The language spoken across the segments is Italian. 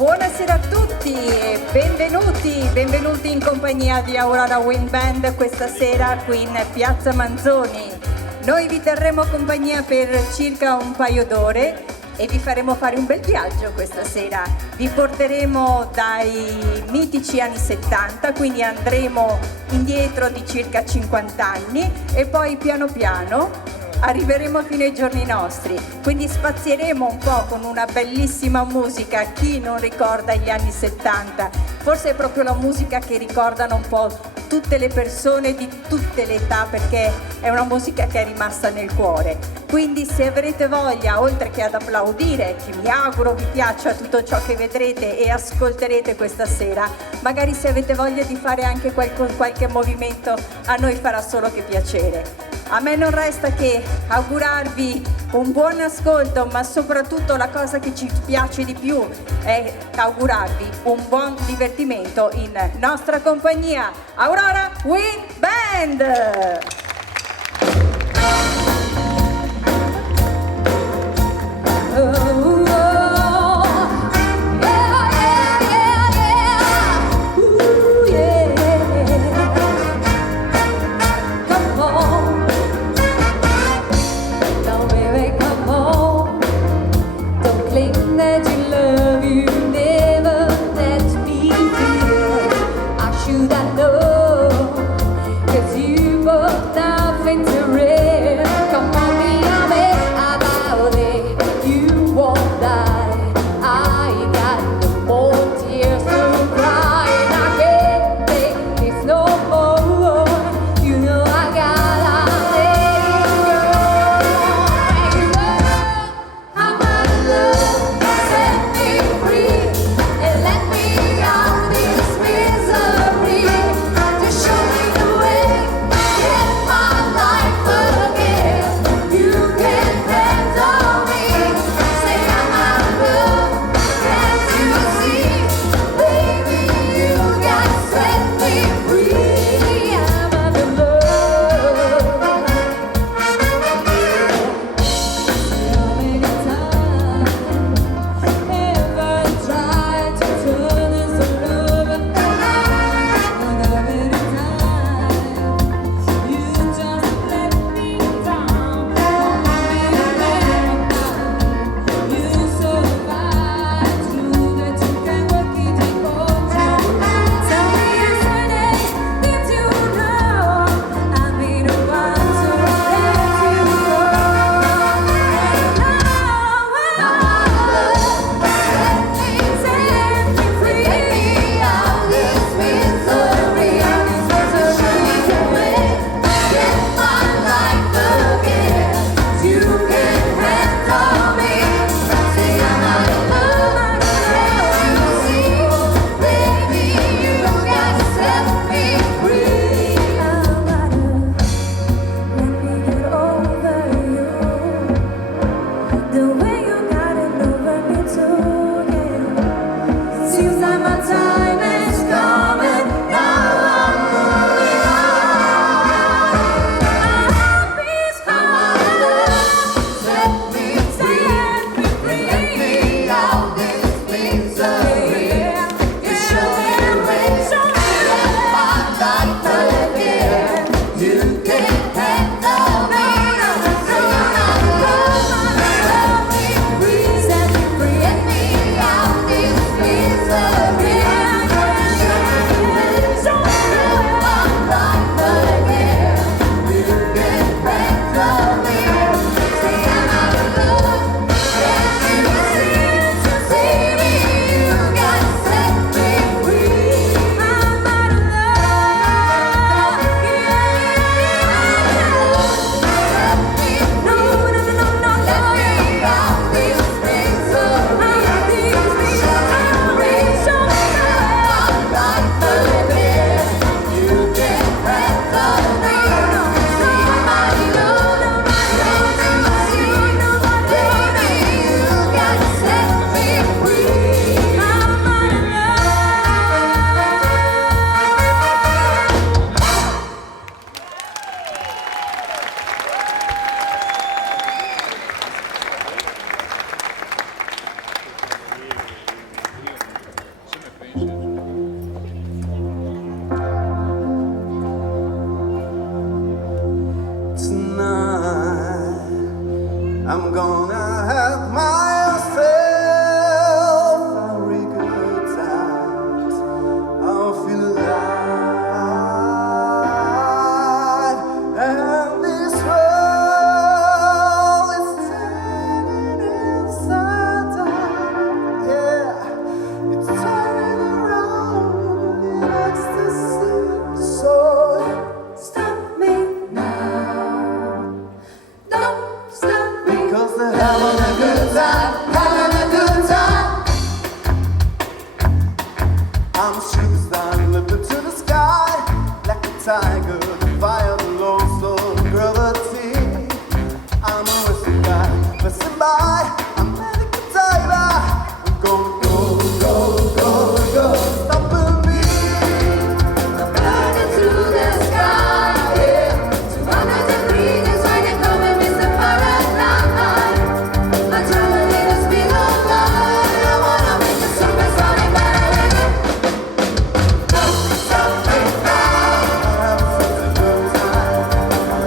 Buonasera a tutti e benvenuti in compagnia di Aurora Wind Band questa sera qui in Piazza Manzoni. Noi vi terremo compagnia per circa un paio d'ore e vi faremo fare un bel viaggio questa sera. Vi porteremo dai mitici anni 70, quindi andremo indietro di circa 50 anni e poi piano piano arriveremo fino ai giorni nostri, quindi spazieremo un po' con una bellissima musica. Chi non ricorda gli anni 70? Forse è proprio la musica che ricordano un po' tutte le persone di tutte le età, perché è una musica che è rimasta nel cuore. Quindi se avrete voglia, oltre che ad applaudire, che mi auguro vi piaccia tutto ciò che vedrete e ascolterete questa sera, magari se avete voglia di fare anche qualche movimento, a noi farà solo che piacere. A me non resta che augurarvi un buon ascolto, ma soprattutto la cosa che ci piace di più è augurarvi un buon divertimento in nostra compagnia. Aurora Wind Band! I'm a superstar, looking to the sky like a tiger, defy the lonesome gravity. I'm a western guy, passing by. I'm medical diver. I'm going, go, go, go, go, stopping me. I'm burning through the sky, yeah. 200 degrees is why they call me Mr. Fahrenheit. I'm traveling the speed of light. I wanna make a supersonic battery. Don't stop me now. I'm such a good time.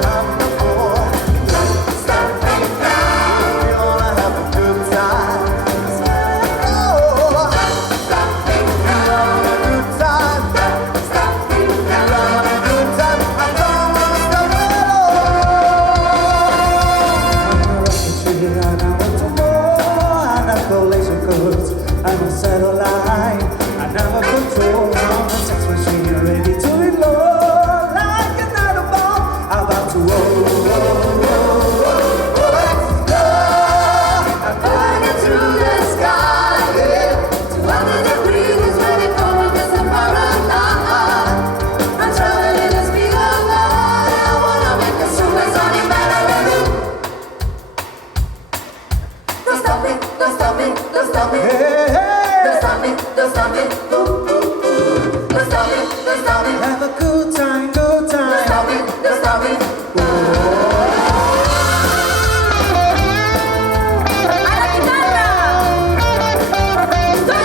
I'm the boy. Don't stop me now. We wanna have a good time. Oh, Stop me now. a good time. Stop me now. Have a good time. I don't wanna stop at all. I'm a rocket ship, and I want to more. I'm not the laser goods. I'm a satellite. I never control. I'm a sex machine ready to reload like an atom bomb. About to Burning through the sky, yeah. 200 degrees is when they call me Mr. Fahrenheit. I'm traveling the speed of light. I wanna make a supersonic battery. Don't stop me, don't stop me, don't stop me. Hey, hey. Don't stop me, don't stop me. Ooh, ooh, ooh. Don't stop me, don't stop me. Have a good time, good Don't time. stop me, don't stop me. Alla chitarra! Don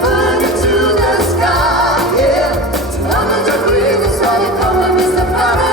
Burning to the sky, yeah. 200 degrees is what you call me Mr. Fahrenheit.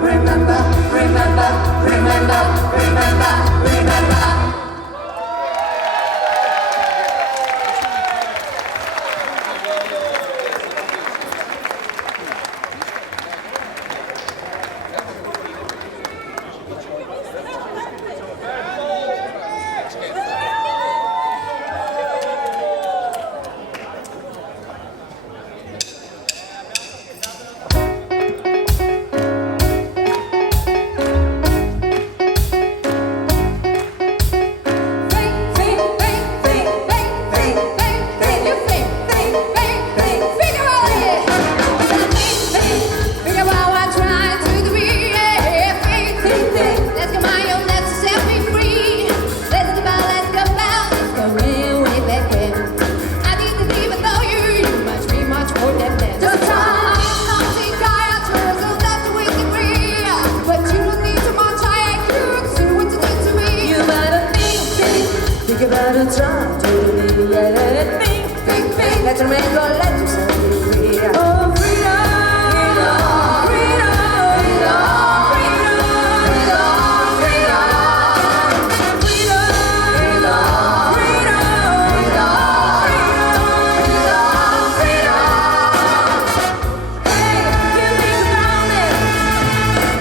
remember, remember, remember, remember, remember. Think about a time to me, yeah. Think, let's make a let you set me free. Oh, freedom, freedom, freedom, freedom, freedom, freedom, freedom, freedom, freedom, freedom, freedom. Hey, you think about it.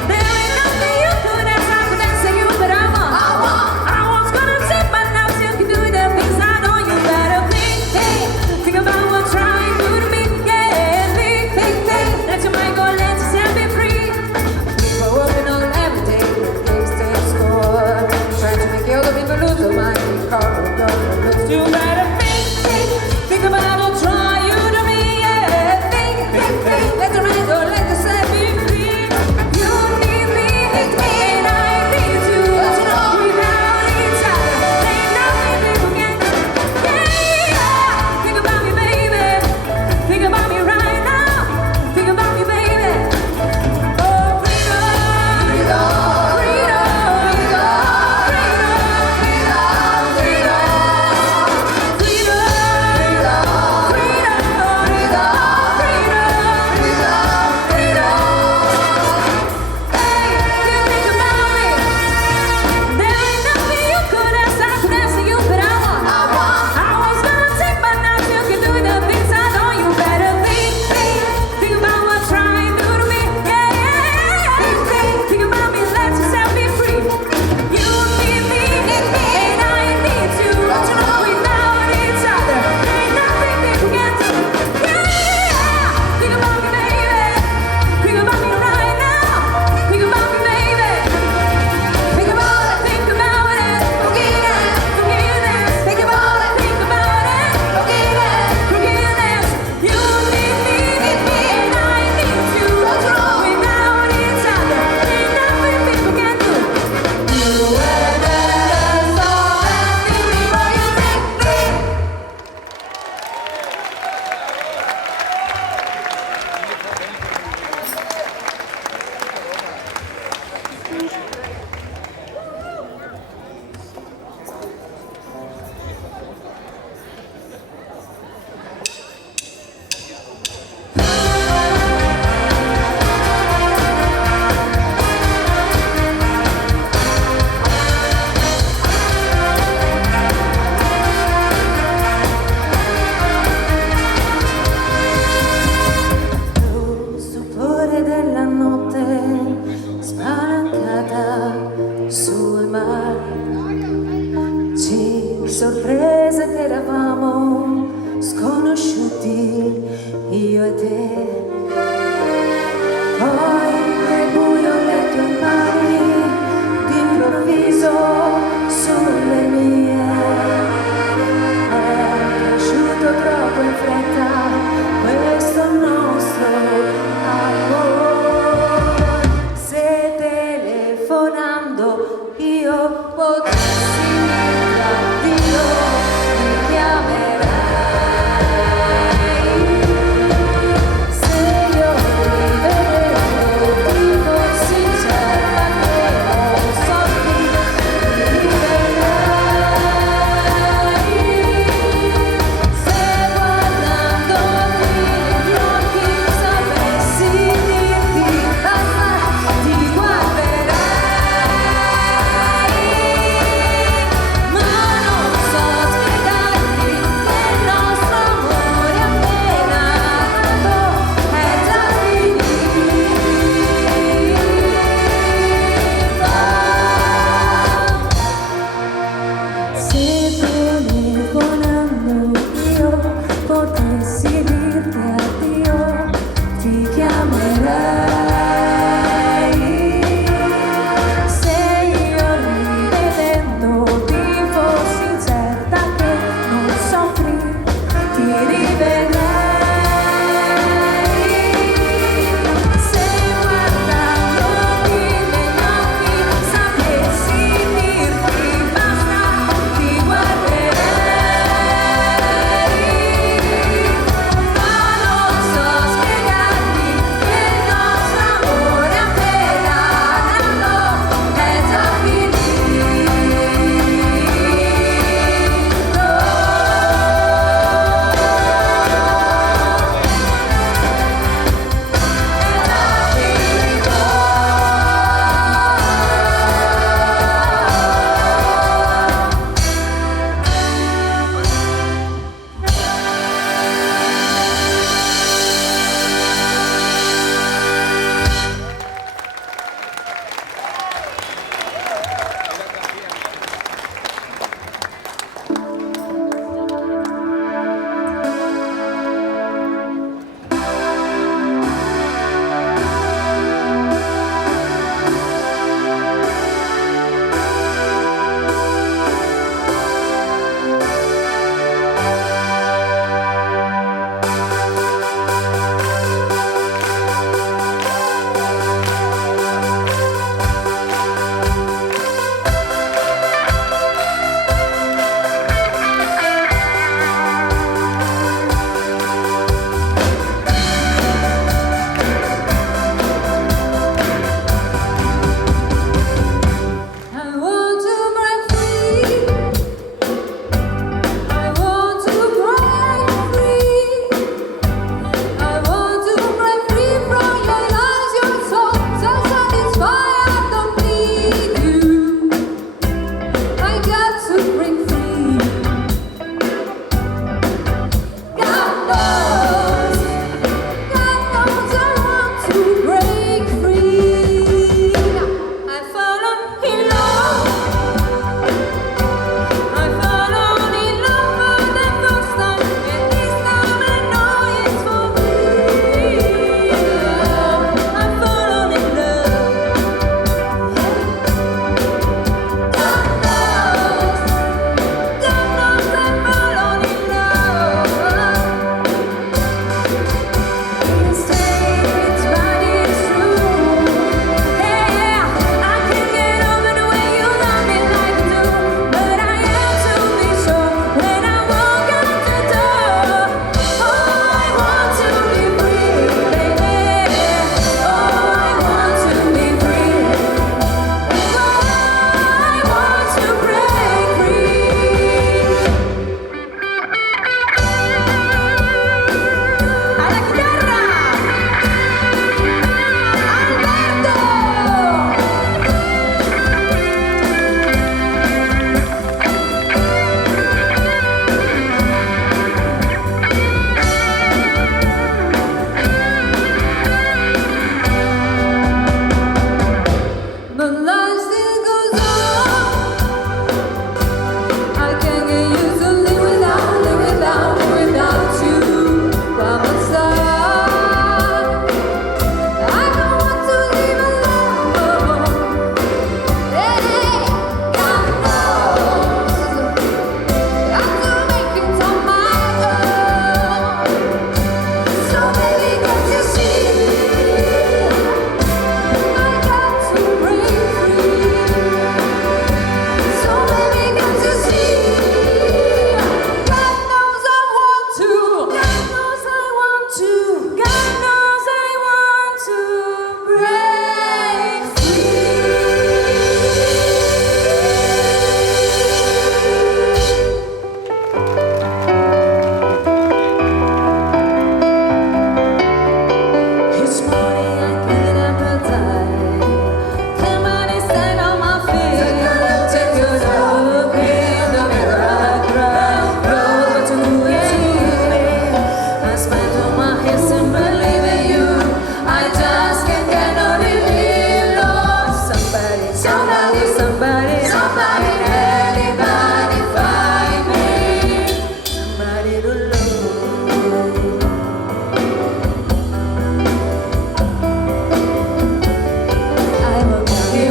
There ain't nothing you could have tried to say you, but I was gonna say, but now you can do the things I know you better think about what's right.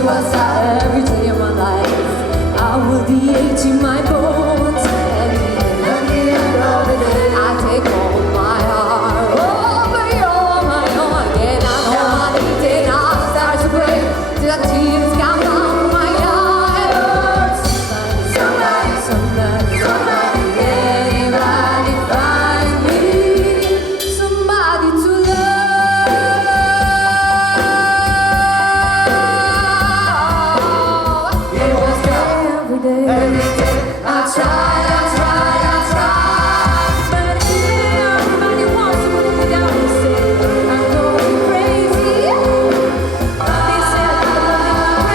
was every day of my life. I will the ache in my bones, and at the end of the day, I take all my heart. Oh, but you're my own again. I know my day, I start to break. The tears come down my eyes. Somebody, somebody, somebody, anybody find me somebody to love. It was every day. I tried, I tried, I tried, but everybody wants to put me down and say I'm going crazy. They said I'm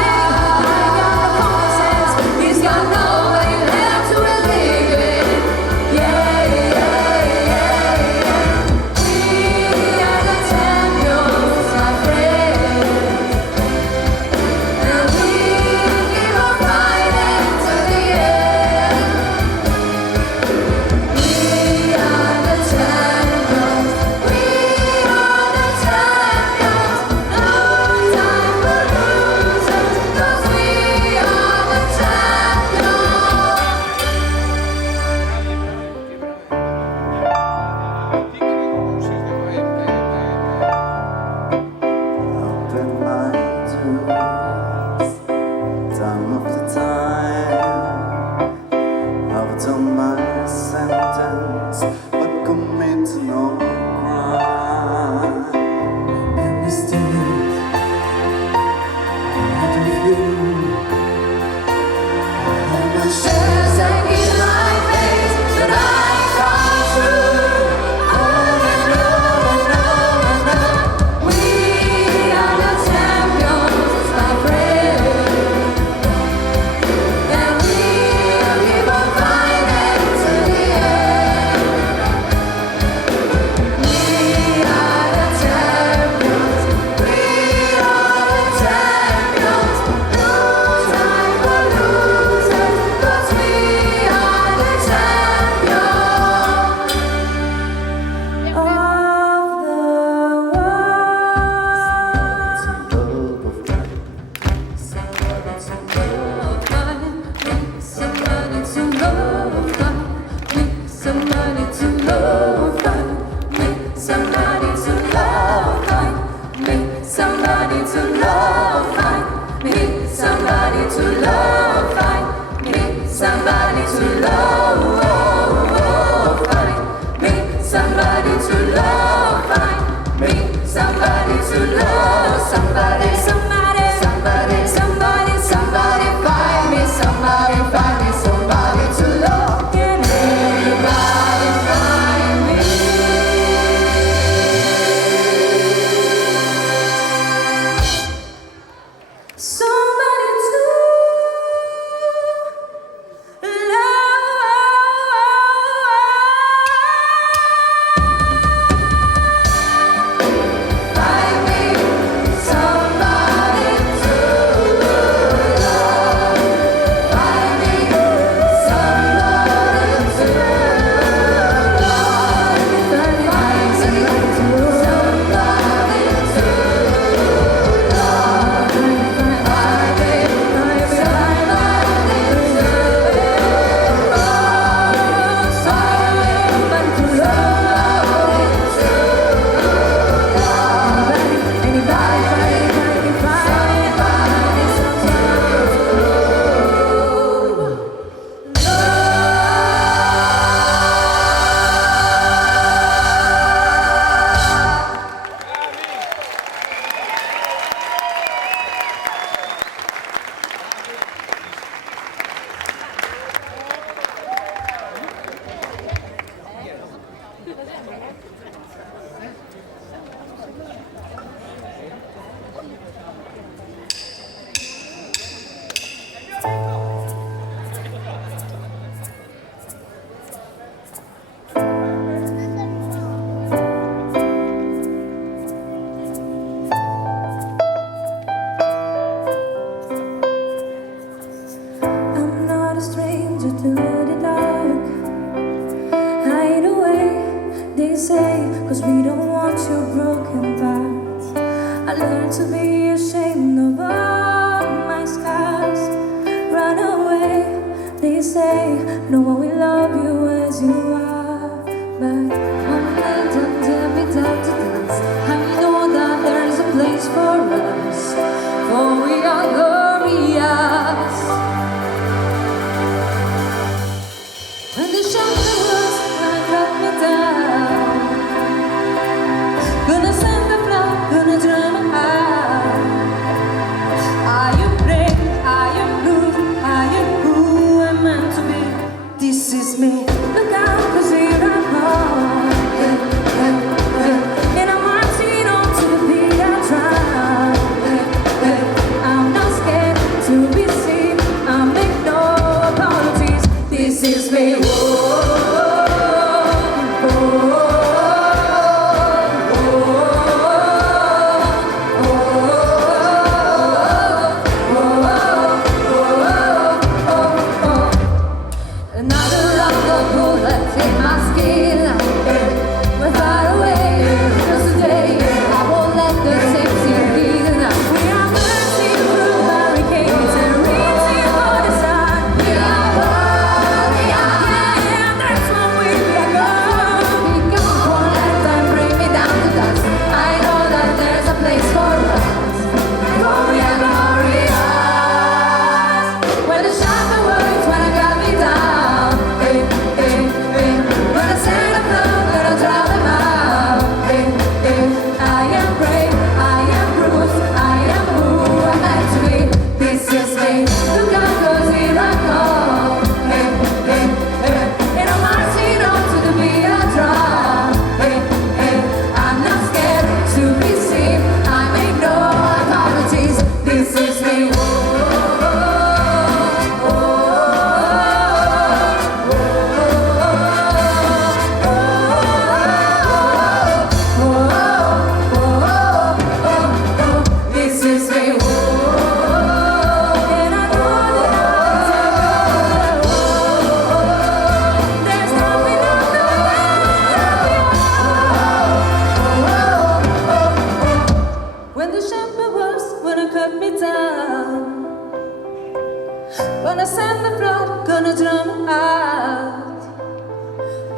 Gonna send the flood, gonna drown out.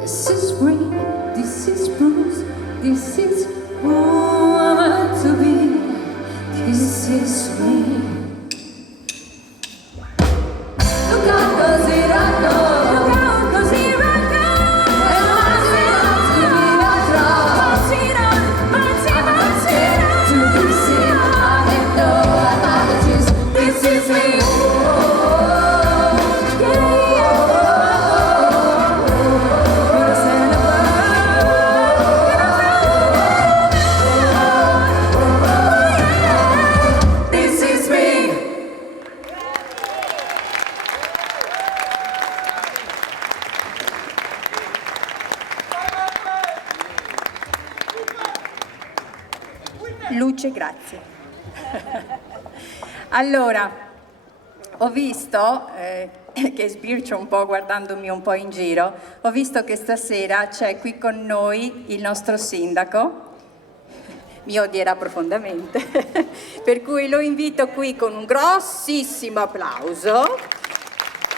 This is spring, this is Bruce, this is who I'm meant to be. This is me. Look out, 'cause here I go. Look out, 'cause here I go. And I'm to be seen. I have no apologies. This is me. This is me. Luce, grazie. Allora, ho visto, che sbircio un po' guardandomi un po' in giro, ho visto che stasera c'è qui con noi il nostro sindaco, mi odierà profondamente, per cui lo invito qui con un grossissimo applauso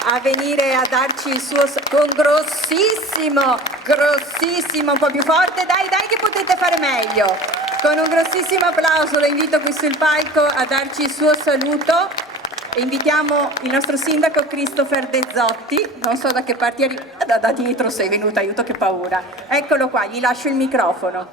a venire a darci il suo, con grossissimo, un po' più forte, dai che potete fare meglio. Con un grossissimo applauso lo invito qui sul palco a darci il suo saluto e invitiamo il nostro sindaco Christopher De Zotti, non so da che parte arriva, da dietro sei venuto, aiuto che paura. Eccolo qua, gli lascio il microfono.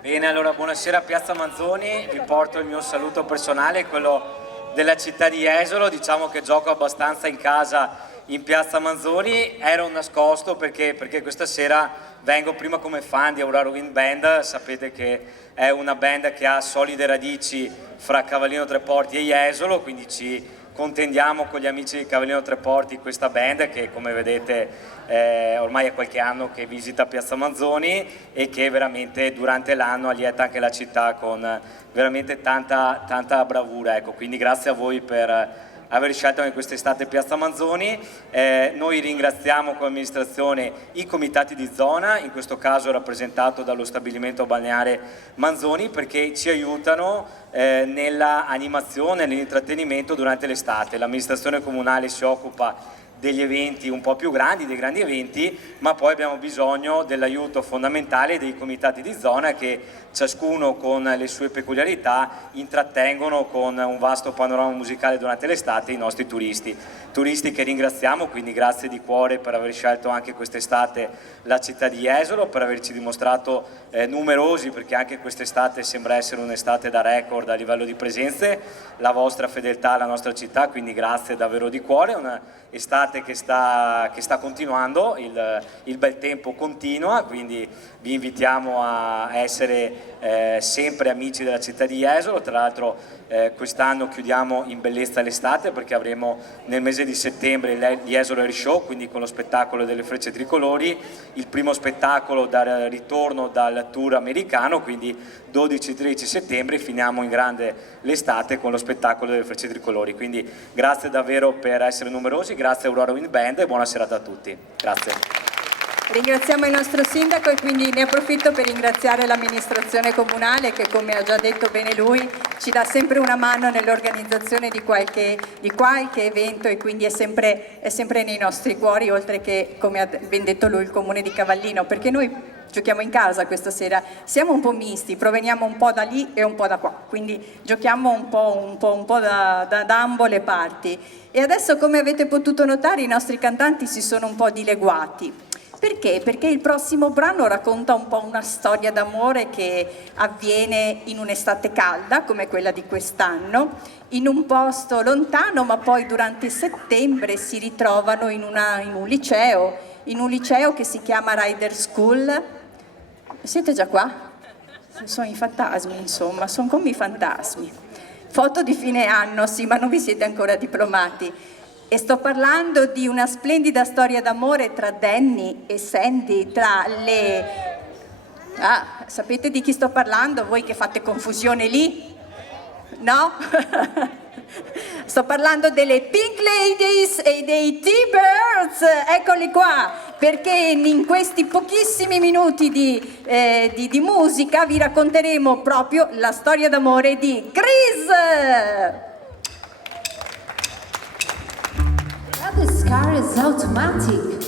Bene, allora buonasera a Piazza Manzoni, vi porto il mio saluto personale, quello della città di Jesolo. Diciamo che gioco abbastanza in casa in Piazza Manzoni, era un nascosto perché questa sera vengo prima come fan di Aurora Wind Band. Sapete che è una band che ha solide radici fra Cavallino Treporti e Jesolo, quindi ci contendiamo con gli amici di Cavallino Treporti questa band che, come vedete, ormai è qualche anno che visita Piazza Manzoni e che veramente durante l'anno allieta anche la città con veramente tanta bravura, ecco. Quindi grazie a voi per aver scelto anche quest'estate Piazza Manzoni. Noi ringraziamo come amministrazione i comitati di zona, in questo caso rappresentato dallo stabilimento balneare Manzoni, perché ci aiutano nella animazione, nell'intrattenimento durante l'estate. L'amministrazione comunale si occupa degli eventi un po' più grandi, dei grandi eventi, ma poi abbiamo bisogno dell'aiuto fondamentale dei comitati di zona che ciascuno con le sue peculiarità intrattengono con un vasto panorama musicale durante l'estate i nostri turisti che ringraziamo, quindi grazie di cuore per aver scelto anche quest'estate la città di Jesolo, per averci dimostrato numerosi, perché anche quest'estate sembra essere un'estate da record a livello di presenze, la vostra fedeltà alla nostra città, quindi grazie davvero di cuore. Un'estate che sta continuando, il bel tempo continua, quindi vi invitiamo a essere sempre amici della città di Jesolo. Tra l'altro quest'anno chiudiamo in bellezza l'estate perché avremo nel mese di settembre l'Jesolo Air Show, quindi con lo spettacolo delle frecce tricolori, il primo spettacolo dal ritorno dal tour americano, quindi 12-13 settembre finiamo in grande l'estate con lo spettacolo delle frecce tricolori. Quindi grazie davvero per essere numerosi, grazie a Aurora Wind Band e buona serata a tutti. Grazie. Ringraziamo il nostro sindaco e quindi ne approfitto per ringraziare l'amministrazione comunale che, come ha già detto bene lui, ci dà sempre una mano nell'organizzazione di qualche evento e quindi è sempre nei nostri cuori, oltre che, come ha ben detto lui, il comune di Cavallino, perché noi giochiamo in casa questa sera, siamo un po' misti, proveniamo un po' da lì e un po' da qua, quindi giochiamo un po' da ambo le parti. E adesso, come avete potuto notare, i nostri cantanti si sono un po' dileguati. Perché? Perché il prossimo brano racconta un po' una storia d'amore che avviene in un'estate calda, come quella di quest'anno, in un posto lontano, ma poi durante settembre si ritrovano in un liceo che si chiama Rider School. Siete già qua? Sono i fantasmi, insomma, sono come i fantasmi. Foto di fine anno, sì, ma non vi siete ancora diplomati. E sto parlando di una splendida storia d'amore tra Danny e Sandy, tra le... Ah, sapete di chi sto parlando? Voi che fate confusione lì? No? Sto parlando delle Pink Ladies e dei T-Birds, eccoli qua, perché in questi pochissimi minuti di musica vi racconteremo proprio la storia d'amore di Chris! this car is automatic,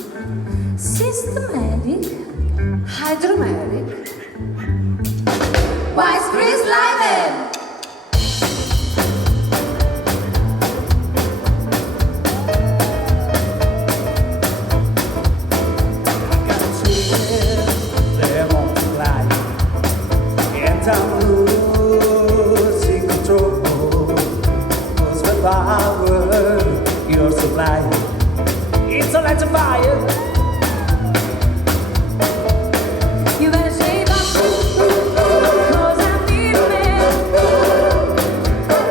Systematic. hydromatic. Why is Chris Liven? They won't fly, and I'm losing control. 'Cause the power you're supplying, it's a light of fire. You better shave up, 'cause I need a man.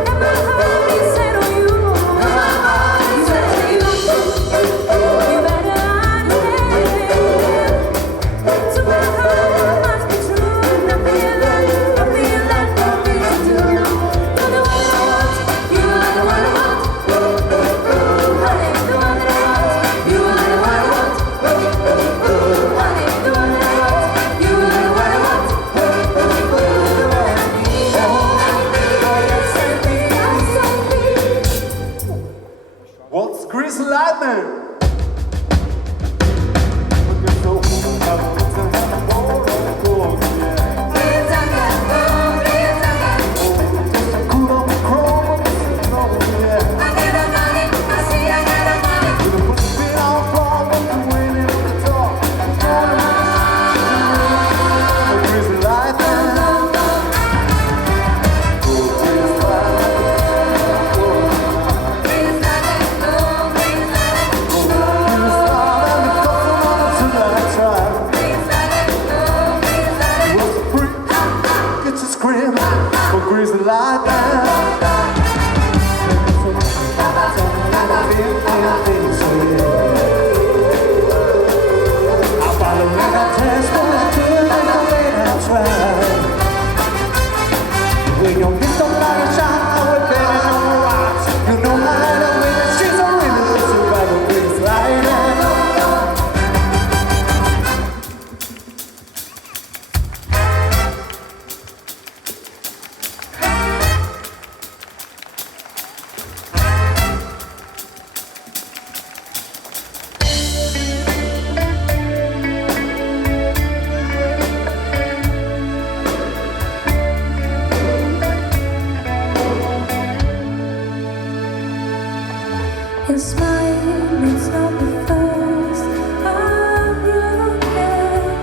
And my heart is set on you. You better shave up, you better understand. So my heart must be true. Nothing left for me to do. You're the one I want, you are the one I want. Honey, the one that I want, you are the one I want. Honey, the one that I want, you are the one I want. The one I need, I need. What's Chris Liven? Chris When your kids don't like a shot, I will get it on the rocks. You know how to win the streets are really the survival Chris Liven. And smiling is not the first of your care.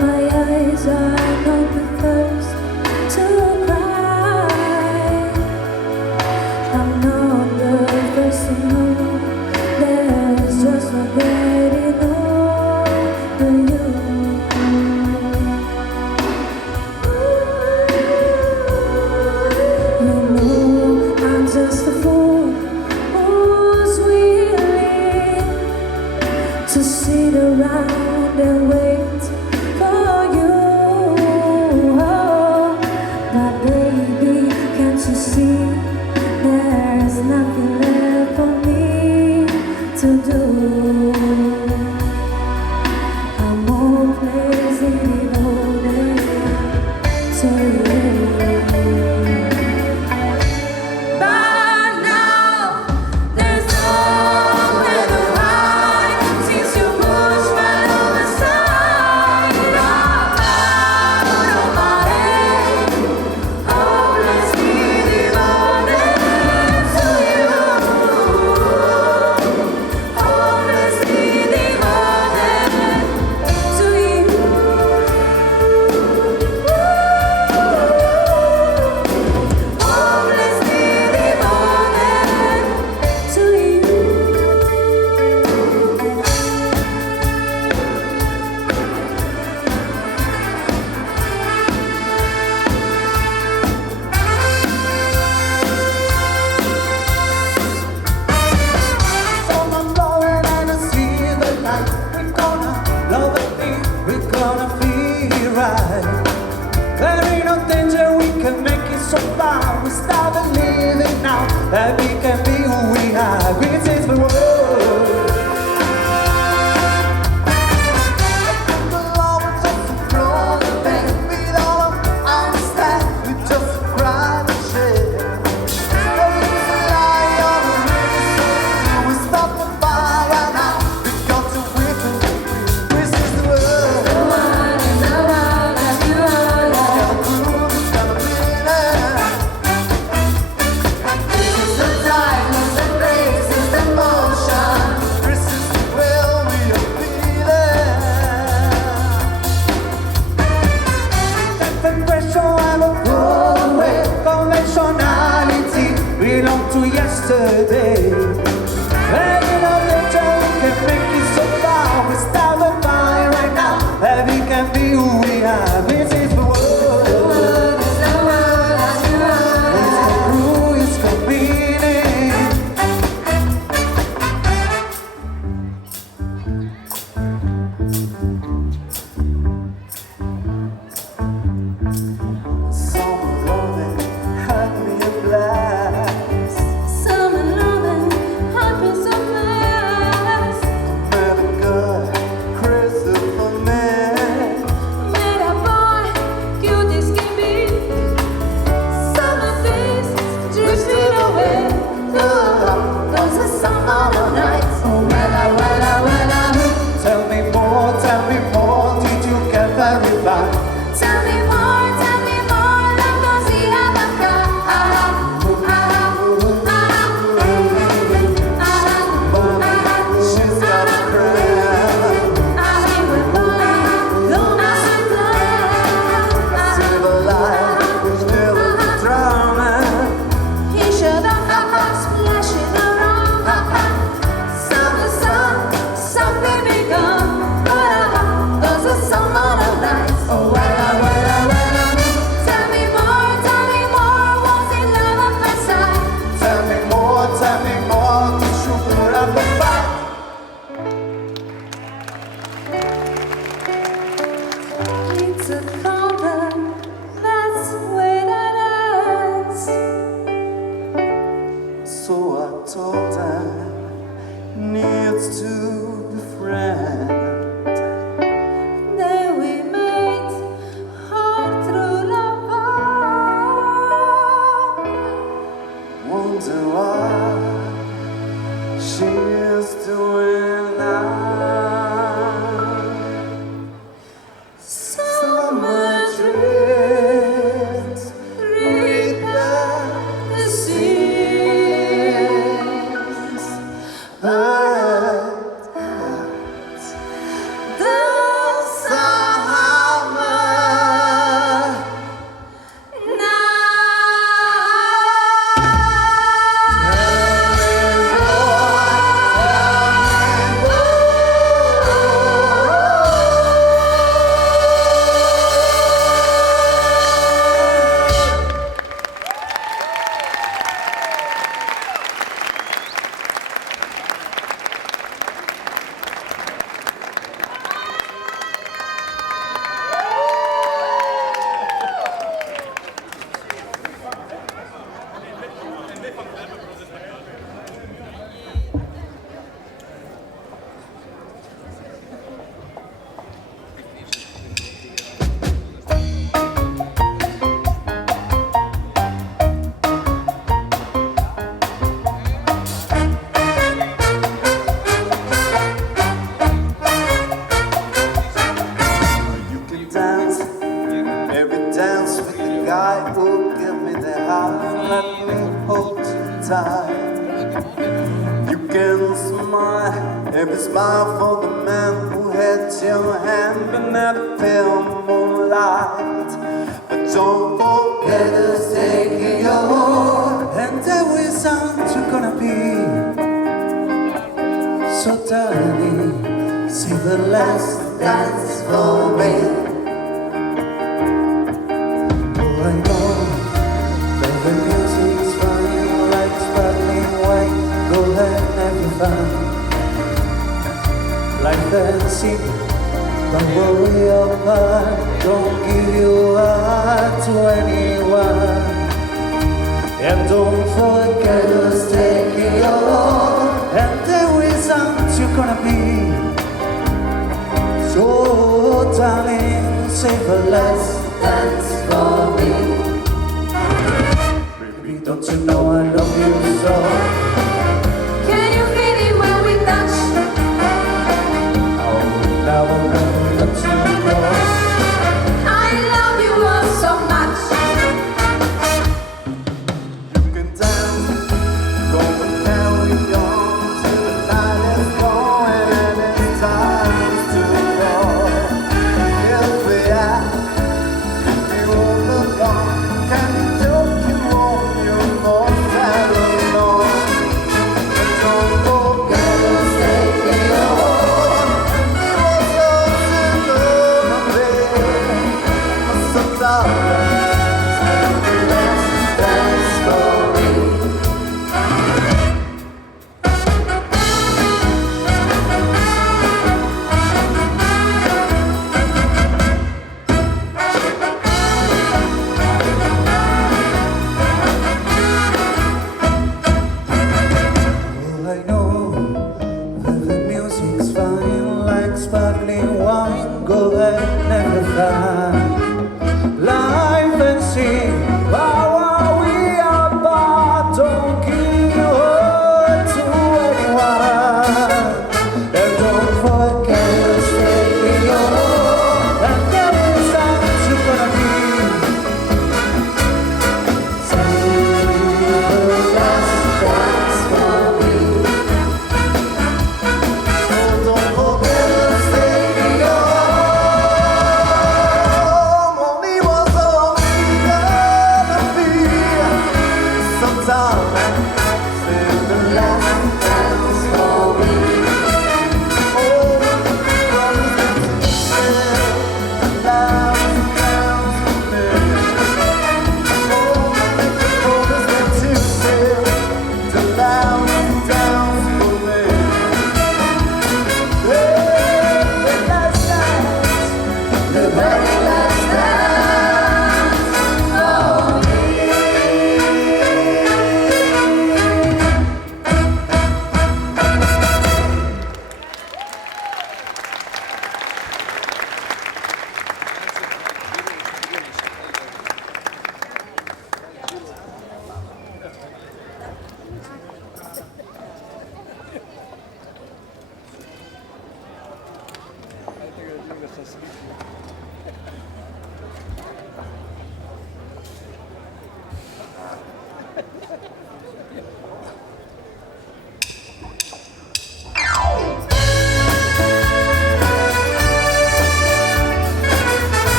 My eyes are not the first to cry. I'm not the first to know there's just not getting over you. You know I'm just a fool who's willing to sit around and wait for you. Oh, but baby, can't you see there's nothing left for me to do? I'm hopeless devoted to you. But now there's nowhere to hide since you pushed right over the side. I'm out of my head, hopelessly devoted to you. Hopelessly devoted to you. Hopelessly devoted to you. Someone blowing and I see the light. We're gonna love it, we're gonna feel right. There ain't no danger, we can make it so far. We start believing now that we can be who we are. This is the world. The love is just a flowing thing. We don't understand, we just cry and share. There is a lie on the river, we to yesterday. And another time can make it so loud. We start a fire right now, and we can be who we are. This is the world. This is who is convening. Summer loving had me a blast. Summer loving happens so fast. Met a girl, Christopher man. Met a boy, cute as can be. Summer days drifting away. Those are summer nights. Oh, well, Tell me more, did you get very far? tell me more, love goes the other She's got a friend. See the light, still drowning. He should have splashing around. Summer sun, something begun. Those are summer nights. Oh, well. Tell me more, was it love at first sight? Tell me more, did you put up a fight? It's a problem, that's where that ends. So I told her, needs to be friends. Then we made heart through love. Wonder what she is doing now. Summer dreams repair the seas. The summer You can dance, every dance with the guy who give me the heart, let me hold you tight. You can smile, every smile for the man who had your hand beneath the pale moonlight. But don't forget to take your heart, and there is aren't you gonna be. So darling, save the last dance for me. Oh, I know that the music's running like sparkling wine, gold and never found. Like dancing, don't worry apart, don't give your heart to anyone. And don't forget to take your heart, and there is aren't you gonna be. So darling, save the last dance for me. Baby, don't you know I love you so? Can you feel it when we touch? Oh, now I'll never let you go. I love you all so much. You can dance, go and carry on till the night is gone and it's time to go. If we are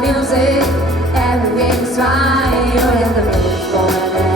Music, everything's fine, and the music's gonna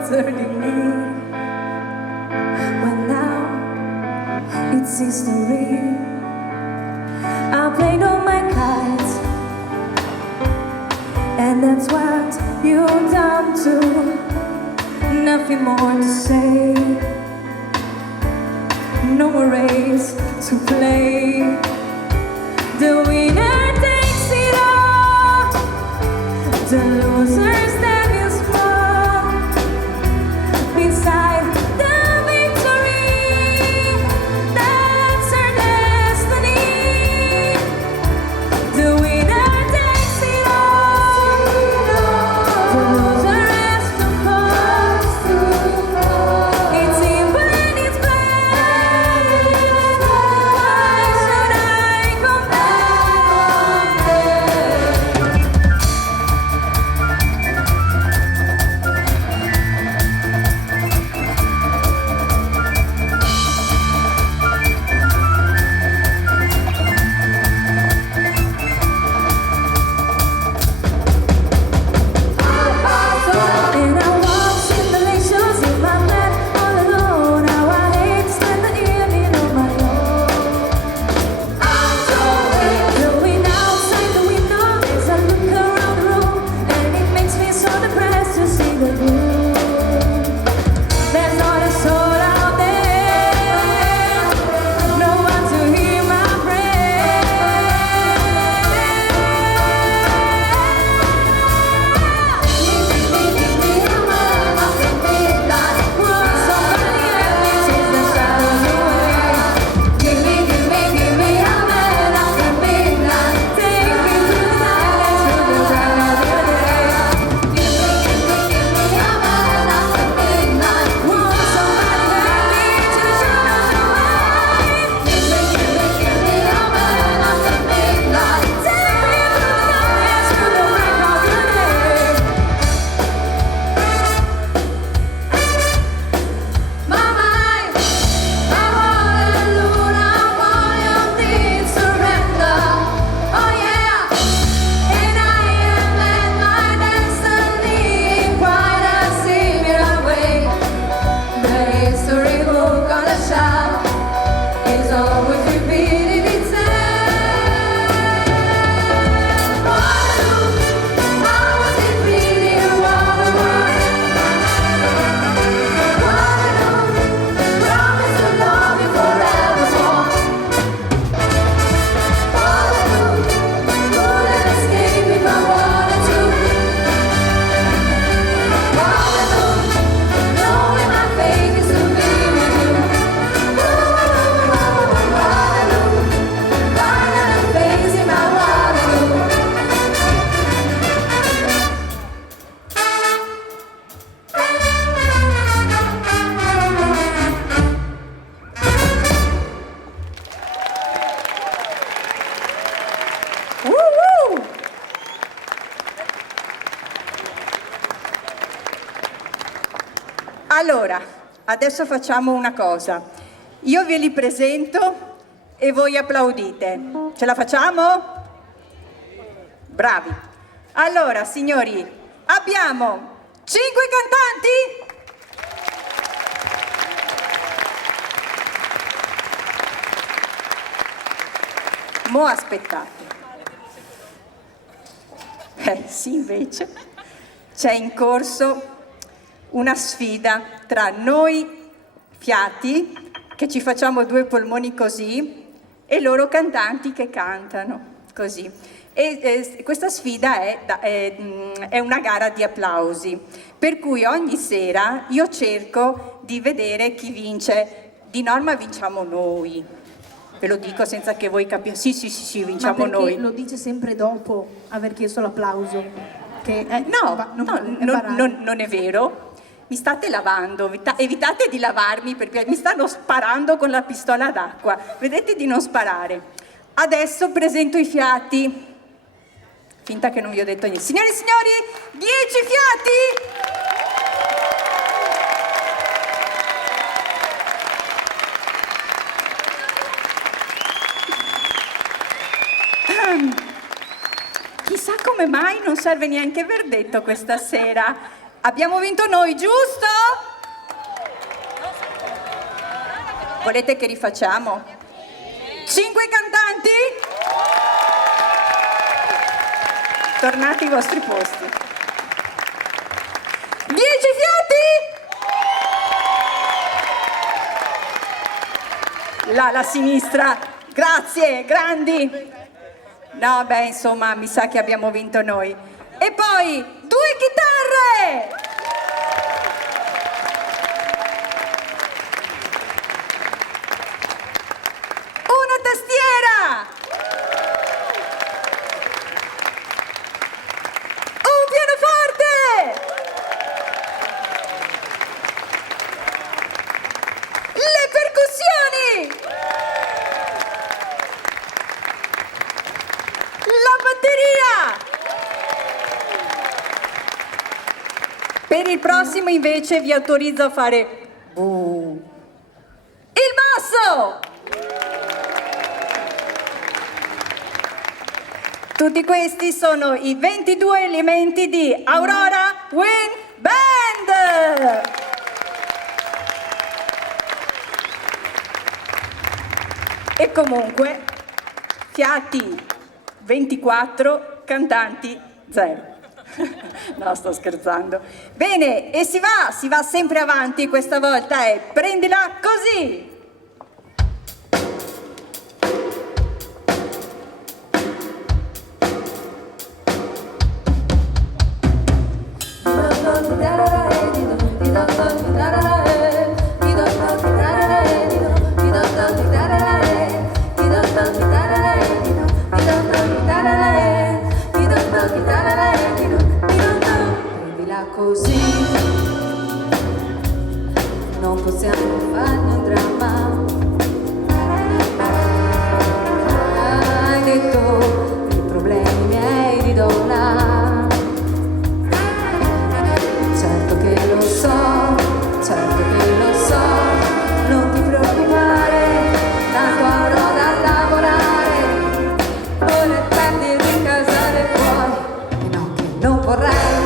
words hurting me. When now it's history. I played all my cards, and that's what you've done too. Nothing more to say, no more race to play. The winner takes it all, the loser standing small beside the victory. That's our destiny. The winner takes it all, the loser has to fall. It's simple and it's plain. Why should I And I walk in the nations in my bed all alone. How I hate to spend the evening on my own. Going outside the window as I look around the room, and it makes me so depressed to see the gloom. There's not a soul out there, no one to hear my it's always repeating itself. Waterloo, how was it feeling? Waterloo, promise to love you forevermore. Waterloo, couldn't escape if I wanted to. Waterloo, knowing my fate is to be with you. Waterloo, finally facing my Waterloo. Woo! Allora, adesso facciamo una cosa. Io ve li presento e voi applaudite. Ce la facciamo? Bravi. Allora, signori, abbiamo 5 cantanti. Mo' aspettate. Sì, invece c'è in corso una sfida tra noi fiati, che ci facciamo due polmoni così, e loro cantanti che cantano così. E questa sfida è una gara di applausi, per cui ogni sera io cerco di vedere chi vince. Di norma vinciamo noi, ve lo dico senza che voi capiate. Sì, vinciamo Ma perché noi. lo dice sempre dopo aver chiesto l'applauso? Che Non è vero. Mi state lavando, evitate di lavarmi perché mi stanno sparando con la pistola d'acqua. Vedete di non sparare. Adesso presento i fiati. Finta che non vi ho detto niente. Signore e signori, 10 fiati! Chissà come mai non serve neanche verdetto questa sera. Abbiamo vinto noi, giusto? Volete che rifacciamo? 5 cantanti? Tornate ai vostri posti. 10 fiati? Là, alla sinistra. Grazie, grandi. No, beh, insomma, mi sa che abbiamo vinto noi. E poi 2 chitarre! Una tastiera! Un pianoforte! Le percussioni! La batteria! Per il prossimo invece vi autorizzo a fare bu. Il basso! Tutti questi sono i 22 elementi di Aurora Wind Band! E comunque, fiati 24, cantanti 0. No, sto scherzando. Bene, e si va sempre avanti, questa volta è Prendila così! Prendila così, non possiamo farne un dramma. Hai detto i problemi miei di donna. Certo che lo so, non ti preoccupare, tanto avrò da lavorare. Ora è tardi di casare fuori, e no che non vorrei.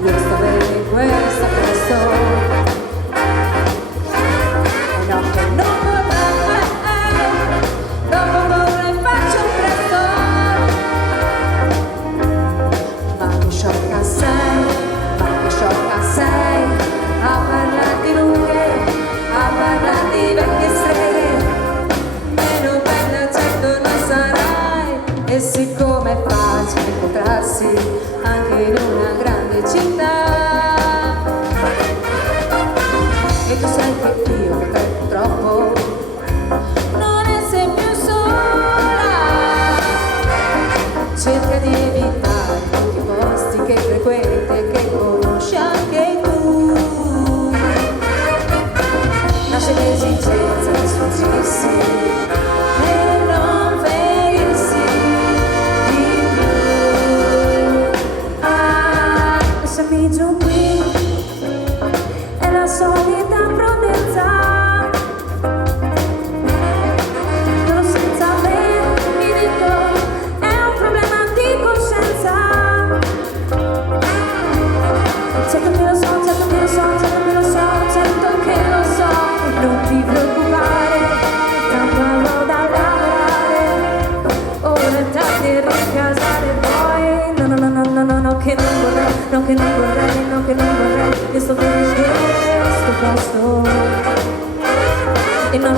Io sto bene questo presto, e no che non vorrei, dopo vorrei faccio presto. Ma che sciocca sei, a parlare di lunghe, a parlare di vecchie streghe. Meno bella certo non sarai, e siccome è facile incontrarsi anche in una grande città, e tu sai che io potrei purtroppo non essere più sola. Cerca di evitare tutti i posti che frequenti e che conosci anche tu. Nasce l'esigenza di sfuggirsi e non ferirsi di più. Ah, lasciami giù qui, è la solita prodezza. Non senza me, mi dico, è un problema di coscienza. Certo che lo so, non ti preoccupare, tanto avrò da lavorare. Ora è tardi di ricasare poi. No, che non vorrei, io sto bene questo posto. E no,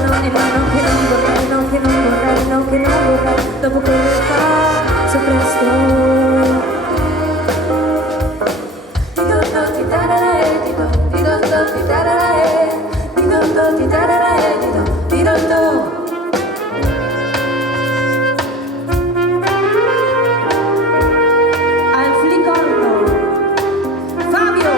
che non vorrei, dopo quello che faccio presto. Al flicorno, Fabio.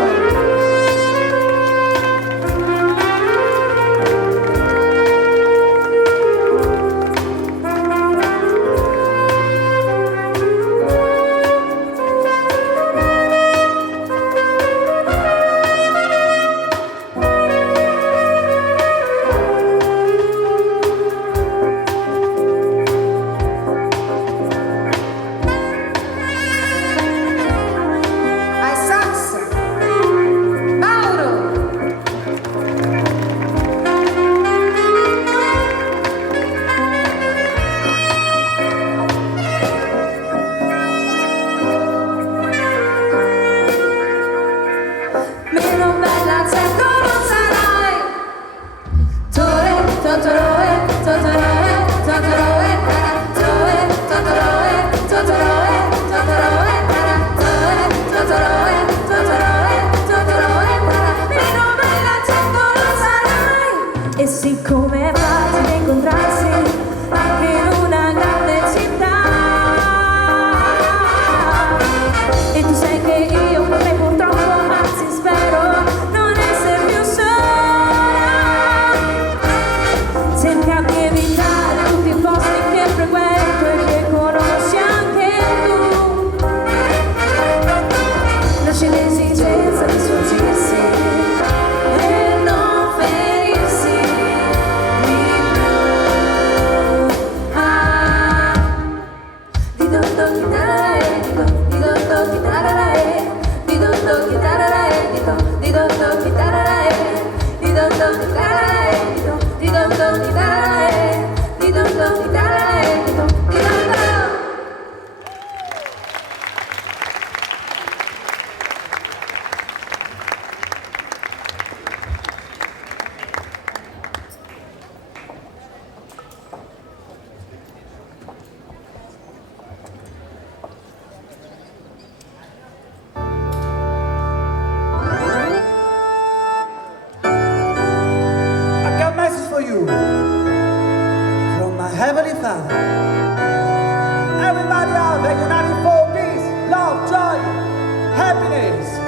meno bella certo non sarai. Totoroe, Totoroe, Totoroe, Totoroe, Totoroe, Totoroe, Totoroe, Totoroe, Totoroe, Totoroe, Totoroe, meno bella certo non sarai. E siccome è facile incontrarsi anche in una grande città, e tu sai che io vorrei purtroppo, anzi spero, non essere più sola. Cerca di evitare tutti i posti che frequento e che conosci anche tu. Lasci l'esigenza di sfuggirsi e non ferirsi di più. Di dotto chitarre, di dotto chitarre, di dotto chitarre, di dotto chitarre, di dotto chitarre, di dotto chitarre, di dotto chitarre, di dotto. I got a message for you from my heavenly Father. Everybody out there united for peace, love, joy, happiness.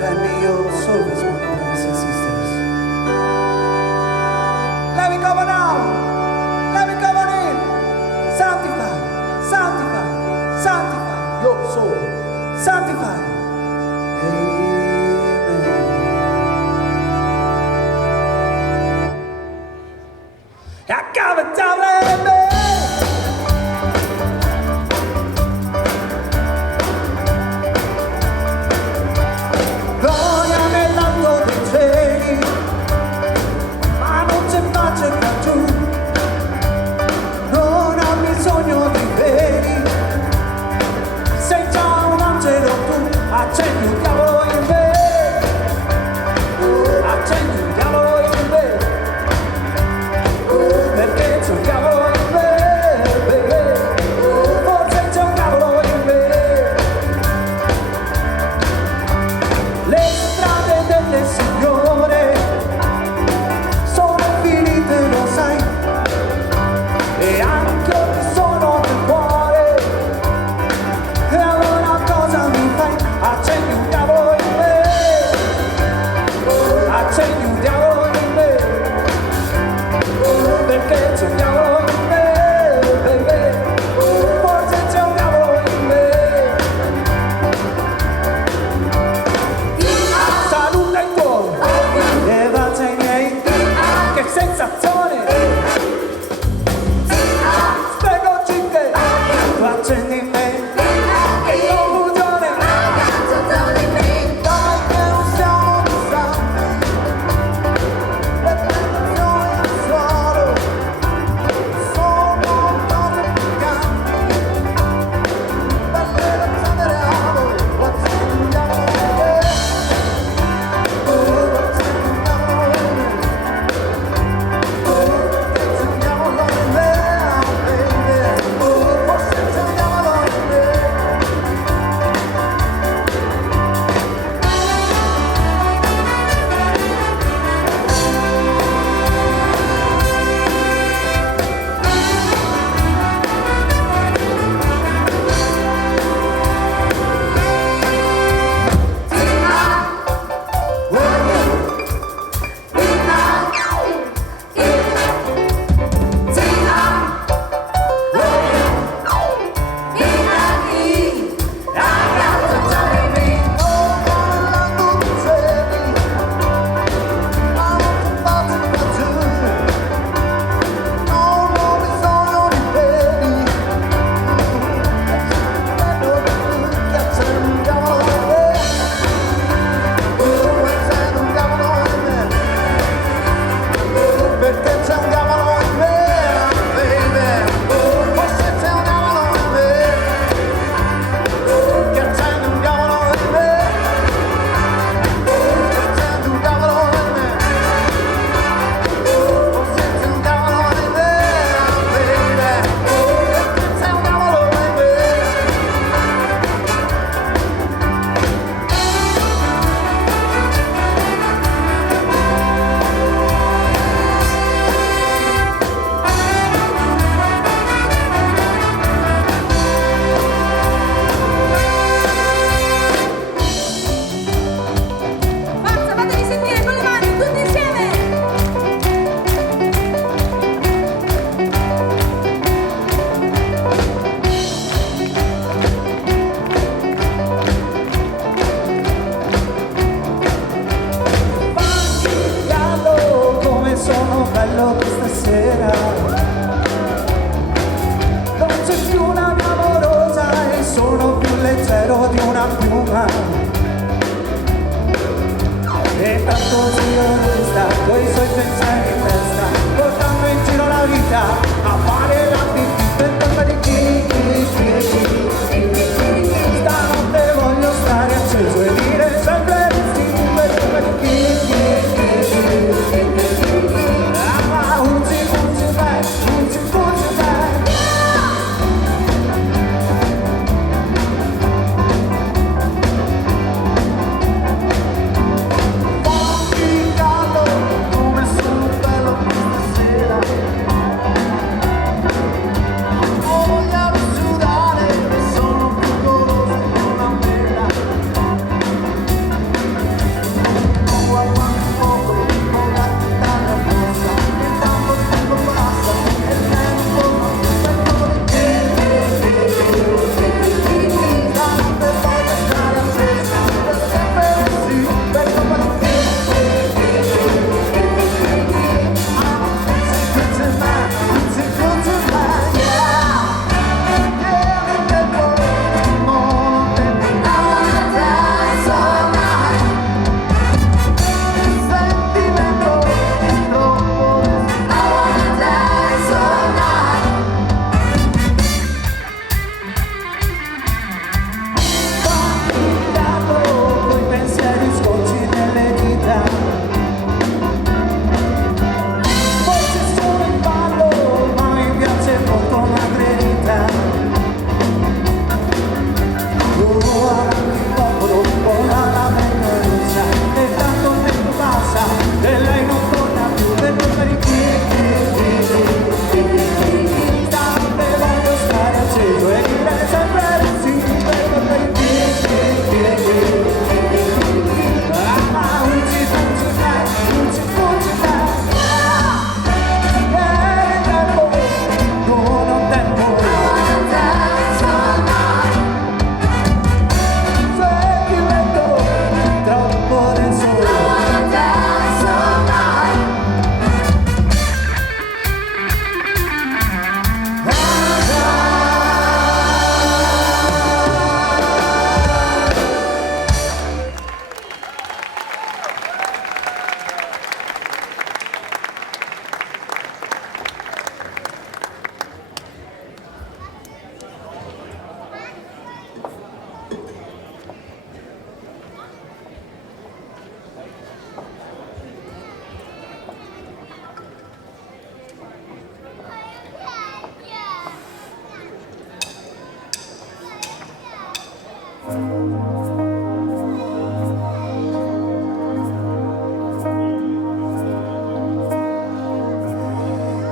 Lend me your soul this morning, brothers and sisters. Let me come on now. Let me come on in. Sanctify, sanctify, sanctify your soul. Sanctify. Amen. Accavatablemente. Gloria nell'alto dei cieli, ma non c'è pace qua giù. Non ho bisogno di veri, sei già un angelo tu. Accendi un diavolo in me, accendi un diavolo in me, perché c'è un diavolo in me. tanto giornalista, coi suoi pensieri in testa, portando in giro la vita a fare la pipì per colpa di chi. Stanotte voglio stare acceso e dire sempre di sì per colpa di chi. Ah, unzi, unzi, beh, unzi, unzi, beh. Come sono bello questa sera, ho voglia di sudare e sono più goloso di una mela. Tu avanti poco con la chitarra apposta, e tanto tempo passa e il tempo non ti fai come te. Stanotte voglio stare acceso per sempre sì, per colpa di te. Coi pensieri scorsi nelle dita, forse sono in ballo, ma mi piace molto Margherita. Avanti popolo, vola la memoria, e tanto tempo passa e lei non torna più per colpa di chi. Stanotte voglio stare acceso e dire sempre di sì per colpa di chi. Ah, unzi, unzi, dai, unzi, unzi, dai. E il tempo, non ho tempo. Sentimento troppo del sole.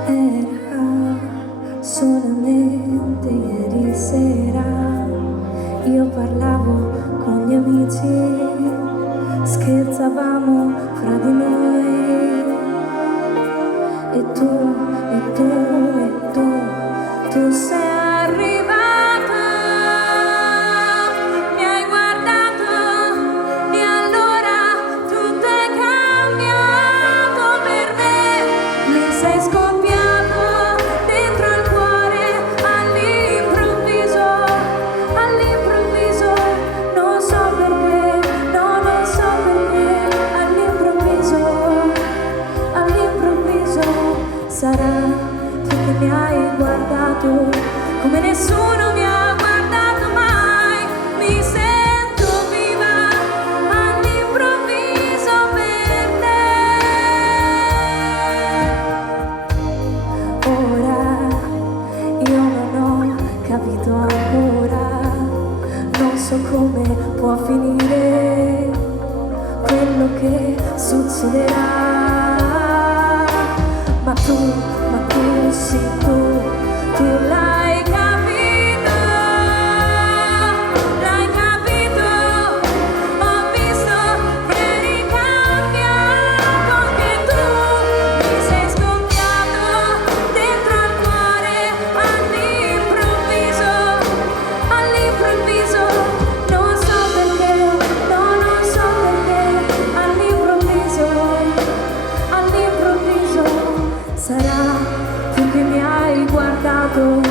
Era solamente ieri sera, io parlavo con gli amici, scherzavamo fra di noi. E tu sei arrivato, mi hai guardato e allora tutto è cambiato per me. Mi sei scoppiato dentro il cuore all'improvviso, non so perché, no, non so perché, all'improvviso sarà tu che mi hai guardato come nessuno mi ha guardato mai. Mi sento viva all'improvviso per te. Ora io non ho capito ancora, non so come può finire quello che succederà. Ma tu sì, tu l'hai capito, ho visto che eri cambiato anche tu, mi sei scoppiato dentro il cuore all'improvviso, non so perché, no, non so perché, all'improvviso sarà tu che mi hai guardato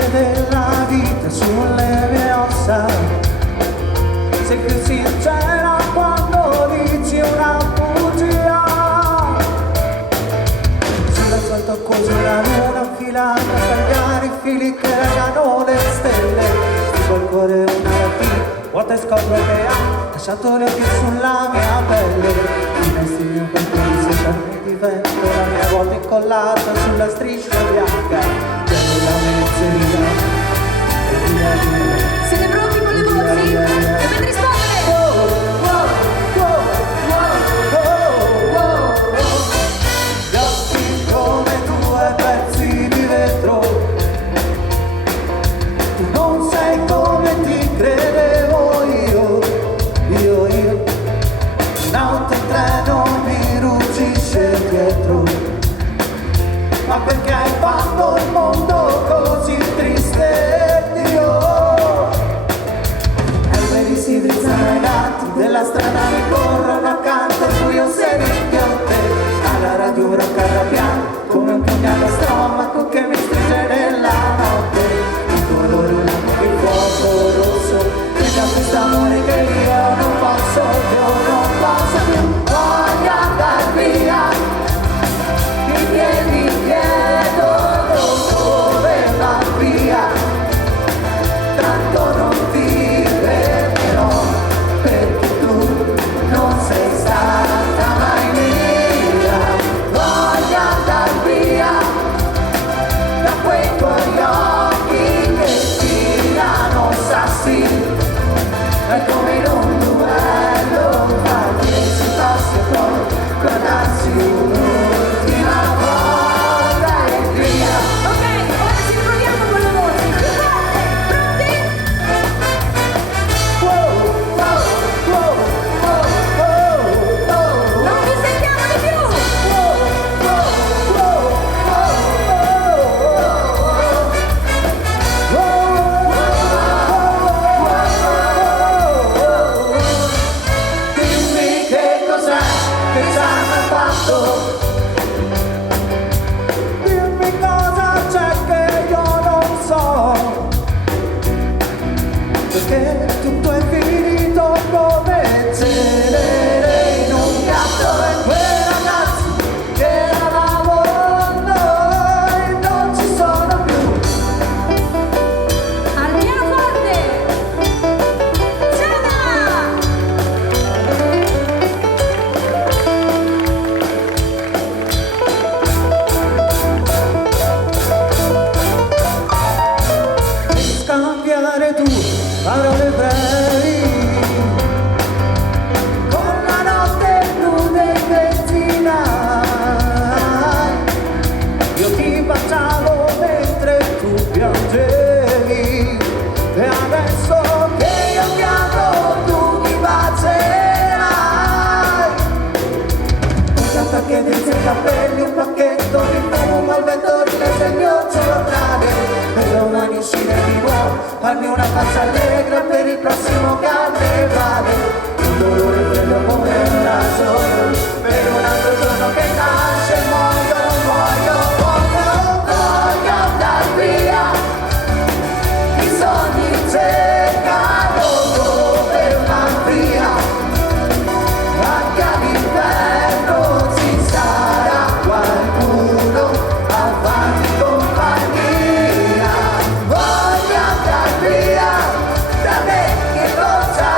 notte della vita sulle mie ossa. Sei più sincera quando dici una bugia. Sull'asfalto accusi la luna affilata a tagliare i fili che regano le stelle. Tipo il cuore una rapina, vuota e scopro che ha lasciato le occhi sulla mia pelle. I resti di un qualcosa di settanti di vento, la mia volta incollata sulla striscia bianca della mezzeria. E via via. Siete pronti con le voci? Dovete rispondere! Gli occhi come due pezzi di vetro. Tu non sei come ti credevo io. In auto in treno mi ruggisce dietro. Ma perché hai fatto il mondo così triste, Dio? Alberi si drizzano ai lati della strada, mi corrono accanto al buio serignotte. Alla radio un rock arrabbiato come un pugnale a stomaco che mi stringe nella notte. Il colore unico, il fuoco rosso, prega quest'amore che io non posso più, non posso più. Voglio andar via, mi vieni chiedo dove va via. Tanto non ti vedrò, perché tu non sei stata mai mia. Voglio andar via da quei tuoi occhi che tirano sassi. È come in un duello tra 10 passi e poi guardarsi un'ultima volta e via. Ok, ora ci riproviamo con le voci. Più forte, pronti? Non vi sentiamo di più! Dimmi che cos'è che ci hanno fatto. Dimmi cosa c'è che io non so. Perché tutto è finito come cenere in un piatto. E quei ragazzi che eravamo noi non ci sono più. Al pianoforte! Giada! Devi scambiare tu parole brevi con la notte nuda e benzinai. Io ti baciavo mentre tu piangevi, e adesso che io piango tu mi bacerai. Un pacchetto di capelli, un pacchetto di fumo, il vento rilese il mio giornale. Per domani uscire di nuovo, farmi una faccia allegra per il prossimo carnevale. Un dolore freddo come un rasoio, per un altro giorno che nasce muoio, voglio andar via. I sogni cercano dove van via. Anche all'inverno ci sarà qualcuno a farmi compagnia. Voglio andar via da me che cosa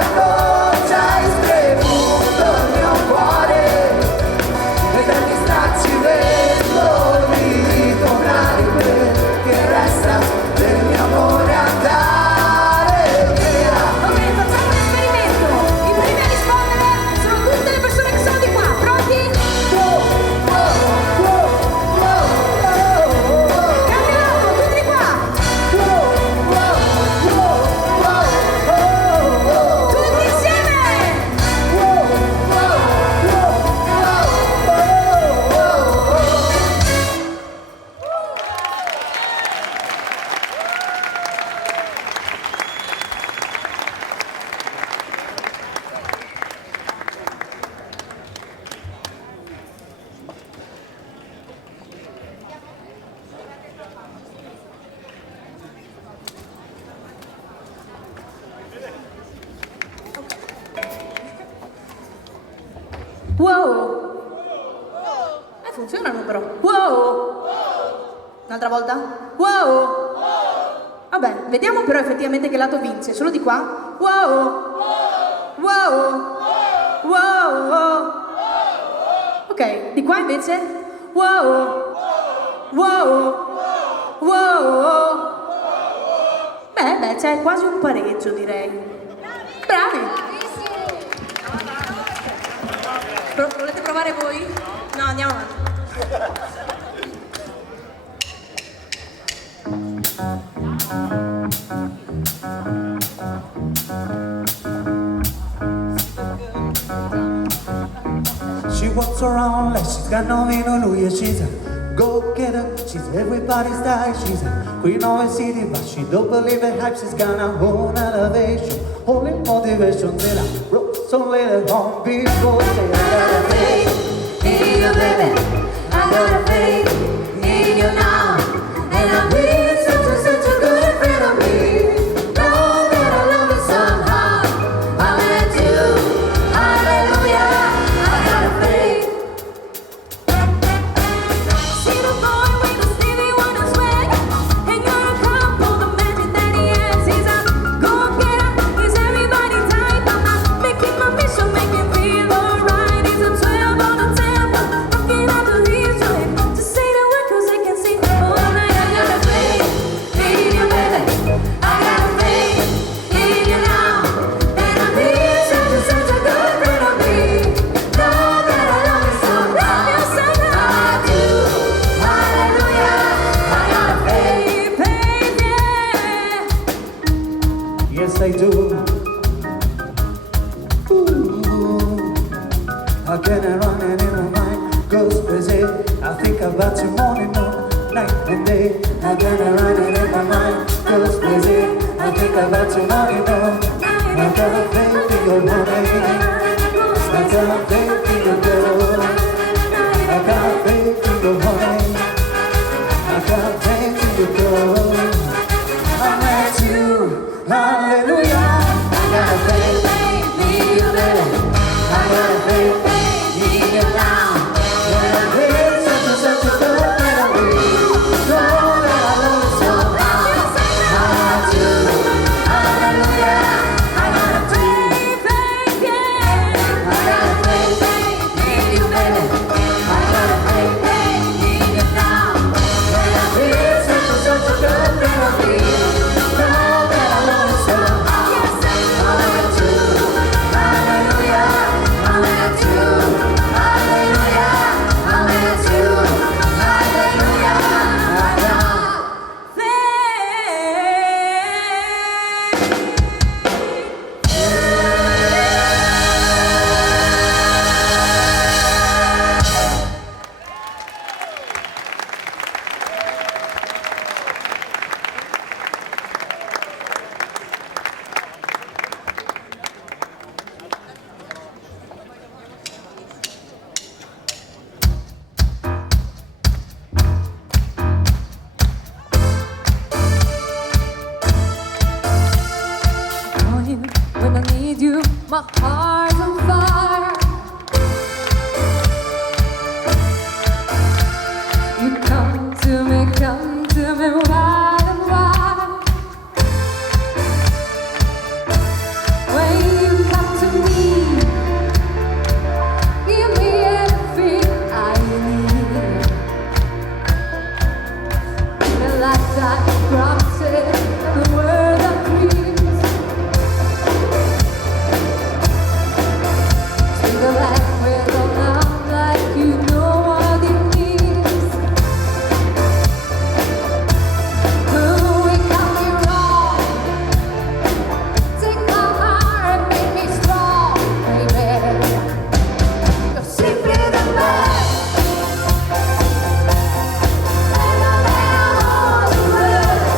Wow! Funzionano però. Wow! Un'altra volta? Wow! Vabbè, vediamo però effettivamente che lato vince. Solo di qua. Wow! Wow! Wow! Ok, di qua invece? Wow! Wow! Wow! Beh, c'è quasi un pareggio, direi. Bravi! Volete provare voi? No, andiamo avanti. She walks around like she's got no hallelujah. She's a go-getter, she's everybody's type. She's a queen of a city, but she don't believe in hype. She's got her own elevation, only motivation. Then I wrote some later on before say I got a faith in you, baby. I got a faith in you now, and I'm being such a good friend of me. Know that I love you somehow. I'm at you, hallelujah. I got a faith. See the boy with the sleepy one as well, and you're a couple, the magic that he has. He's a go-getter, he's everybody's type. I'm making my mission, make him feel alright. He's a 12 on the temple, rocking out the leaves, trying to say the word 'cause I can sing all night. I got a faith in you, baby. I got a faith in you now, and I'm being such a good friend of me. Know that I love you so now. I do, hallelujah. I got a faith, yeah. Yes, I do. Ooh, I get it running in my mind, goes crazy. I think about you morning, night and day. I get it running in my mind, goes crazy. I think about you morning, I got a faith in your morning. I got a faith in your girl. I got a faith in your morning. I got a faith in your girl. I'm at you, hallelujah. I got a faith in you, baby. I got a faith in you now. When I feel such a good memory, know that I love you so much. I'm at you, hallelujah. I got a faith, yeah. I got a faith in you, baby. I got a faith in you now. When I feel such a good memory, know that I love you so much. I'm at you, hallelujah. I'm at you, hallelujah. I'm at you, hallelujah. I got On you when I need you, my heart's on fire. You come to me wide and wide. When you come to me, give me everything I need. The life that promises, the word of dreams. Speak the language of love like you know what it means. When we come here wrong, take my heart and make me strong, baby. You're simply the best. And I want the world.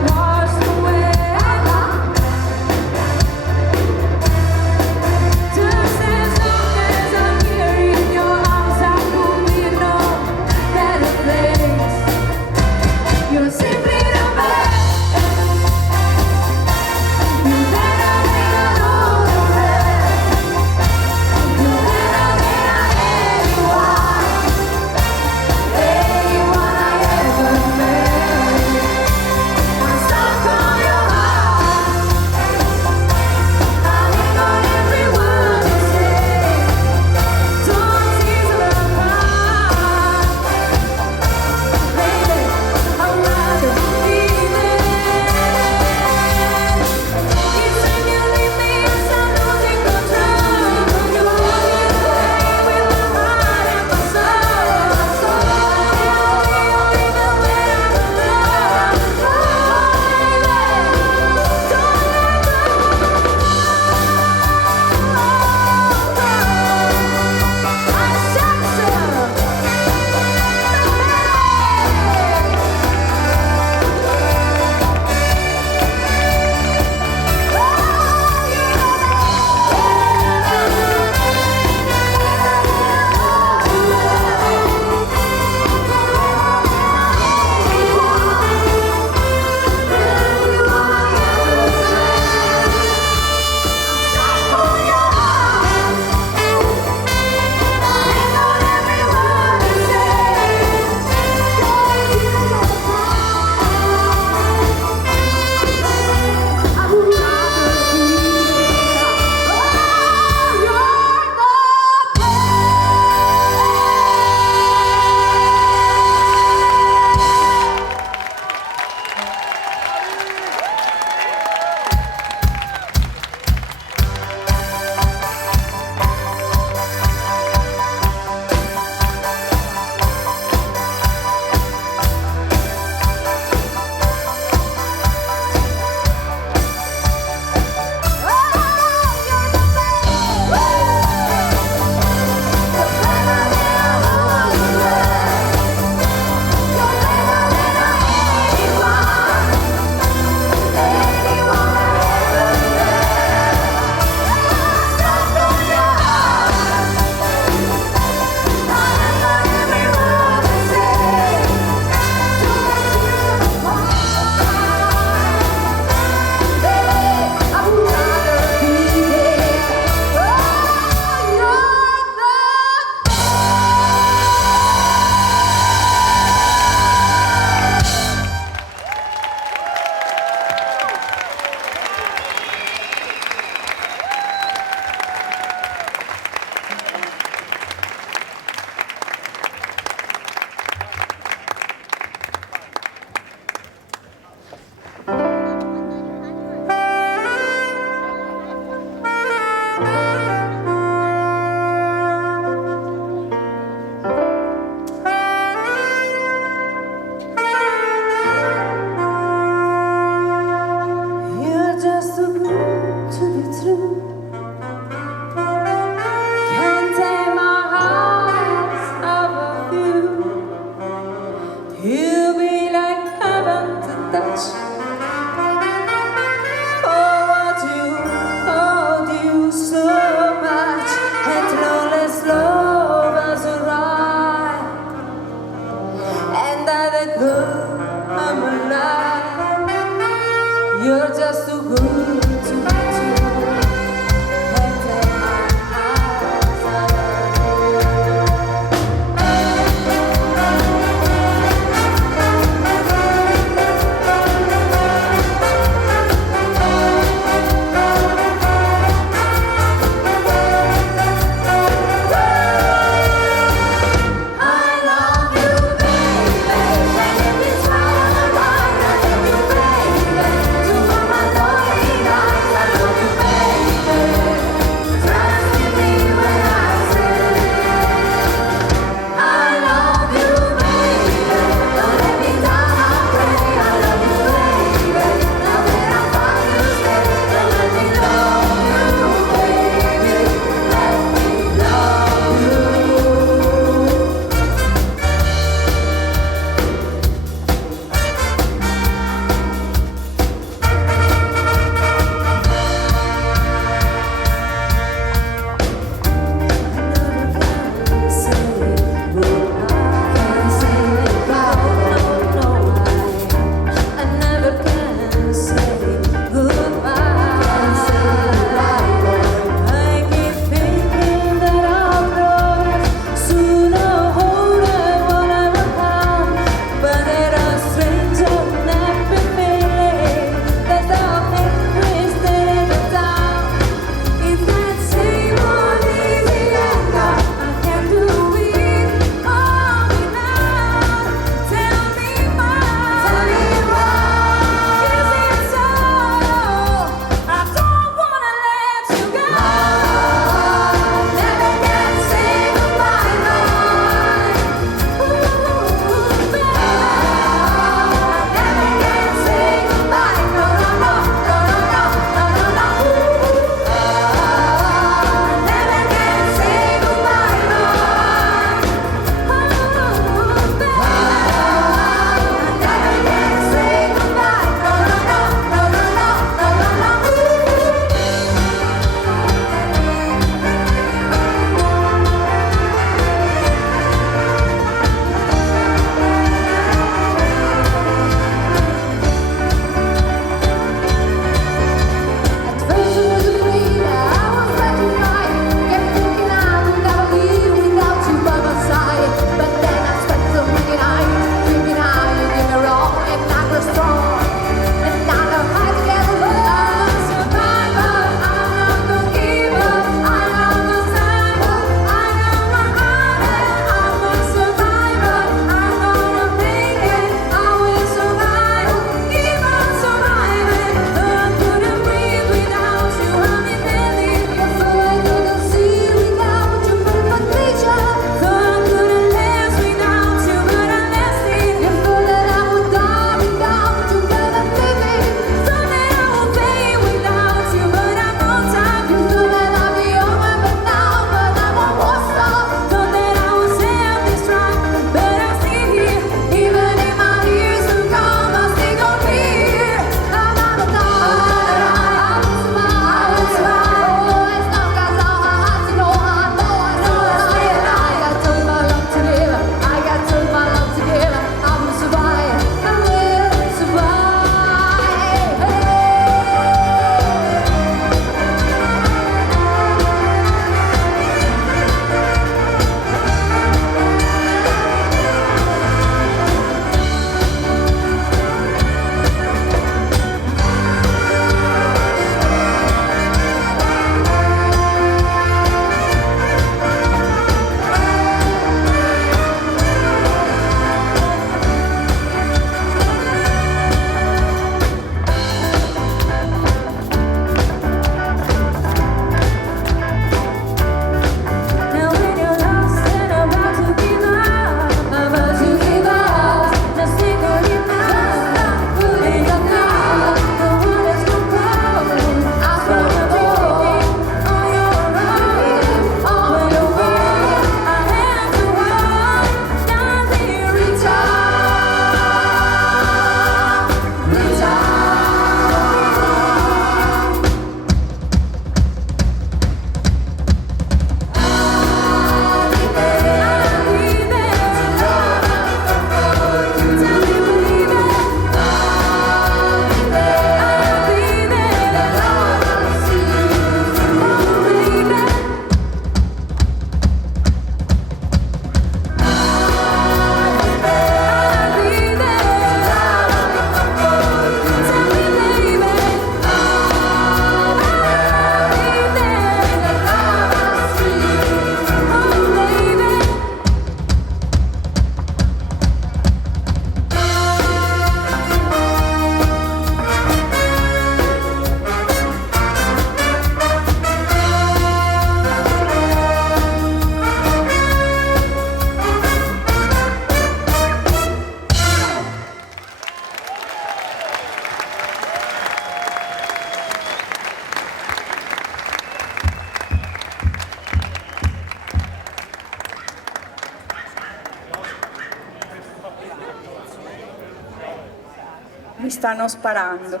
stanno sparando.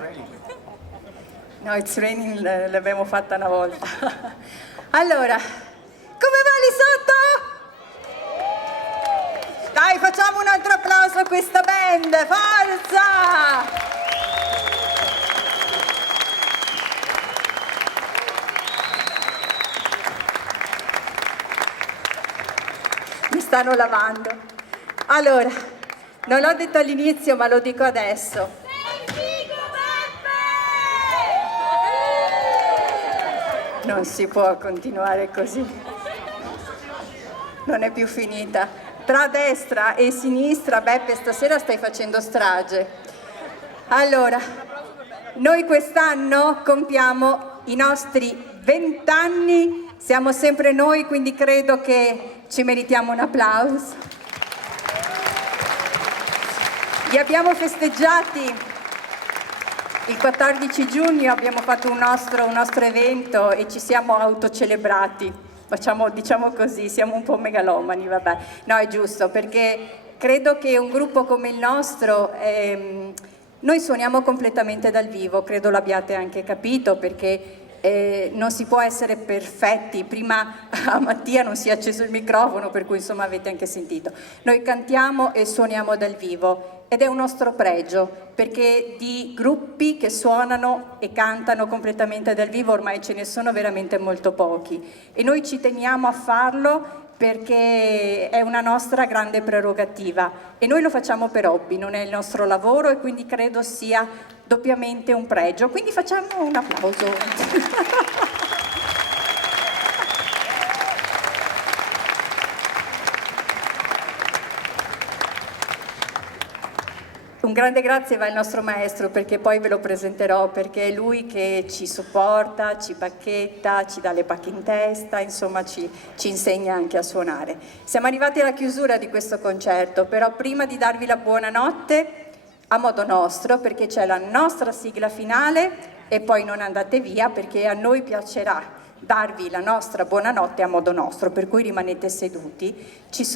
No, it's raining l'abbiamo fatta una volta. Allora, come va lì sotto? Dai, facciamo un altro applauso a questa band, forza! Mi stanno lavando. Allora, non l'ho detto all'inizio, ma lo dico adesso. Non si può continuare così. Non è più finita. Tra destra e sinistra, Beppe, stasera stai facendo strage. Allora, noi quest'anno compiamo i nostri 20 anni, siamo sempre noi, quindi credo che ci meritiamo un applauso. Li abbiamo festeggiati il 14 giugno, abbiamo fatto un nostro evento e ci siamo autocelebrati. Diciamo così, siamo un po' megalomani, vabbè. No, è giusto, perché credo che un gruppo come il nostro, noi suoniamo completamente dal vivo, credo l'abbiate anche capito, perché non si può essere perfetti. Prima a Mattia non si è acceso il microfono, per cui insomma avete anche sentito. Noi cantiamo e suoniamo dal vivo ed è un nostro pregio, perché di gruppi che suonano e cantano completamente dal vivo ormai ce ne sono veramente molto pochi e noi ci teniamo a farlo perché è una nostra grande prerogativa e noi lo facciamo per hobby, non è il nostro lavoro e quindi credo sia doppiamente un pregio, quindi facciamo un applauso. Un grande grazie va al nostro maestro, perché poi ve lo presenterò, perché è lui che ci supporta, ci bacchetta, ci dà le pacche in testa, insomma ci insegna anche a suonare. Siamo arrivati alla chiusura di questo concerto, però prima di darvi la buonanotte a modo nostro, perché c'è la nostra sigla finale e poi non andate via, perché a noi piacerà darvi la nostra buonanotte a modo nostro, per cui rimanete seduti,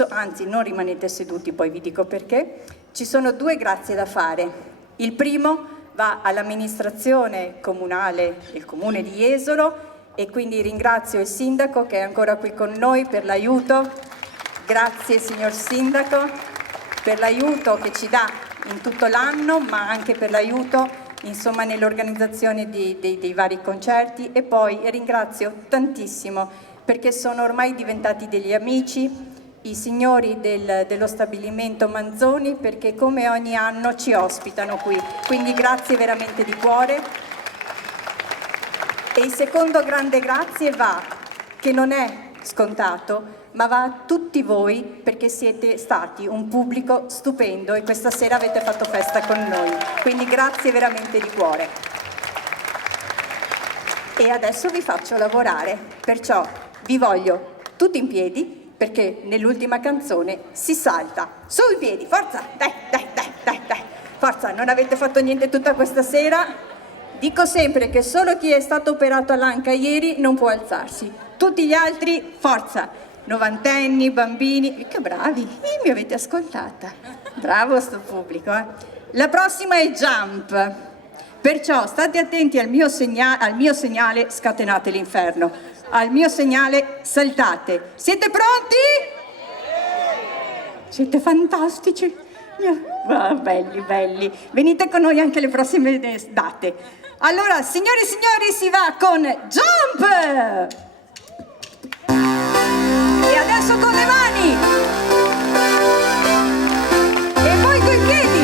anzi non rimanete seduti, poi vi dico perché. Ci sono 2 grazie da fare. Il primo va all'amministrazione comunale del comune di Jesolo e quindi ringrazio il sindaco che è ancora qui con noi per l'aiuto. Grazie signor sindaco per l'aiuto che ci dà in tutto l'anno, ma anche per l'aiuto insomma nell'organizzazione dei vari concerti, e poi ringrazio tantissimo perché sono ormai diventati degli amici i signori dello stabilimento Manzoni, perché come ogni anno ci ospitano qui, quindi grazie veramente di cuore. E il secondo grande grazie va, che non è scontato, ma va a tutti voi, perché siete stati un pubblico stupendo e questa sera avete fatto festa con noi, quindi grazie veramente di cuore. E adesso vi faccio lavorare, perciò vi voglio tutti in piedi, perché nell'ultima canzone si salta. Su in piedi, forza, dai, forza, non avete fatto niente tutta questa sera? Dico sempre che solo chi è stato operato all'anca ieri non può alzarsi, tutti gli altri, forza, novantenni, bambini, che bravi, mi avete ascoltata, bravo sto pubblico. La prossima è Jump, perciò state attenti al mio segnale, scatenate l'inferno. Al mio segnale saltate. Siete pronti? Siete fantastici. Belli. Venite con noi anche le prossime date. Allora, signori e signori, si va con Jump! E adesso con le mani! E poi coi piedi!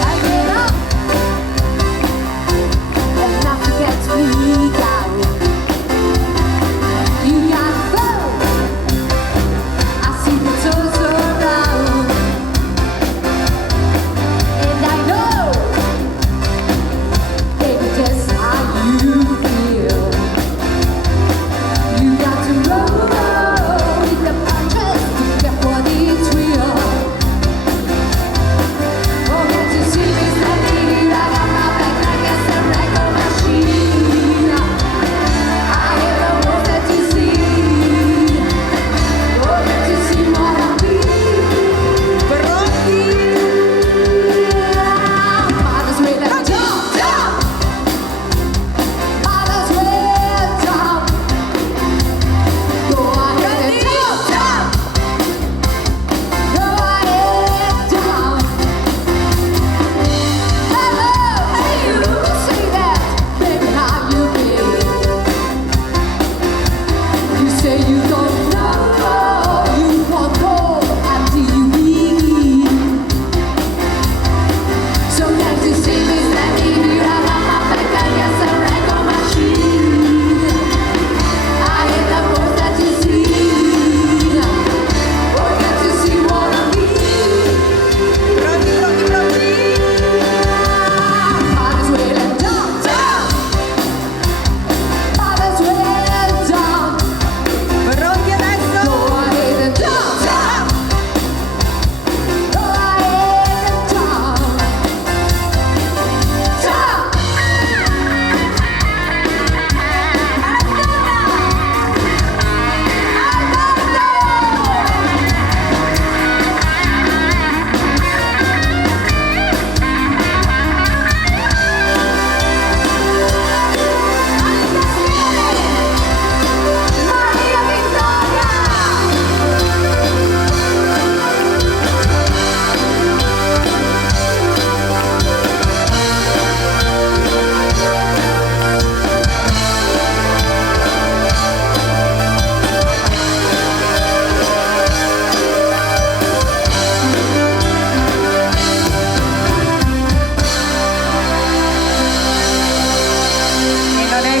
I get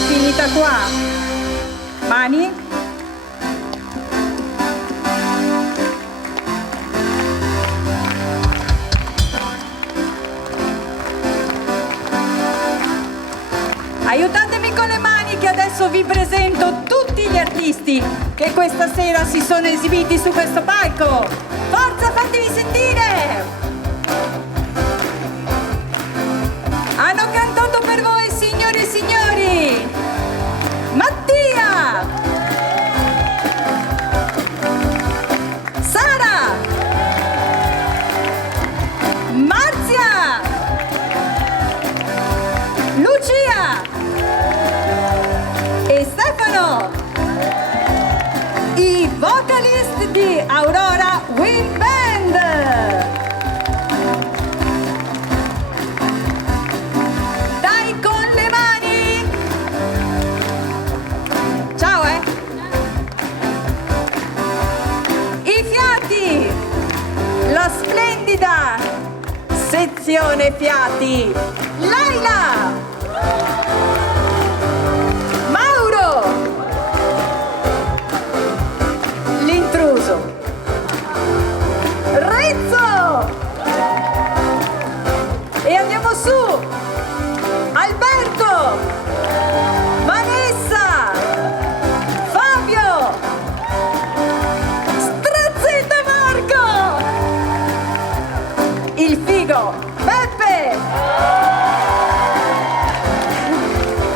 finita qua. Mani. Aiutatemi con le mani che adesso vi presento tutti gli artisti che questa sera si sono esibiti su questo palco. Forza, fatevi sentire! Hanno cantato per voi, signori e signori, Mattia, Sara, Marzia, Lucia e Stefano, i vocalist di Aurora Wind Band. Dai con le mani! Ciao, I fiati! La splendida sezione fiati! Laila! Mauro! L'intruso! Renzo! E andiamo su! Alberto! Vanessa! Fabio! Strazzetta Marco! Il figo! Peppe!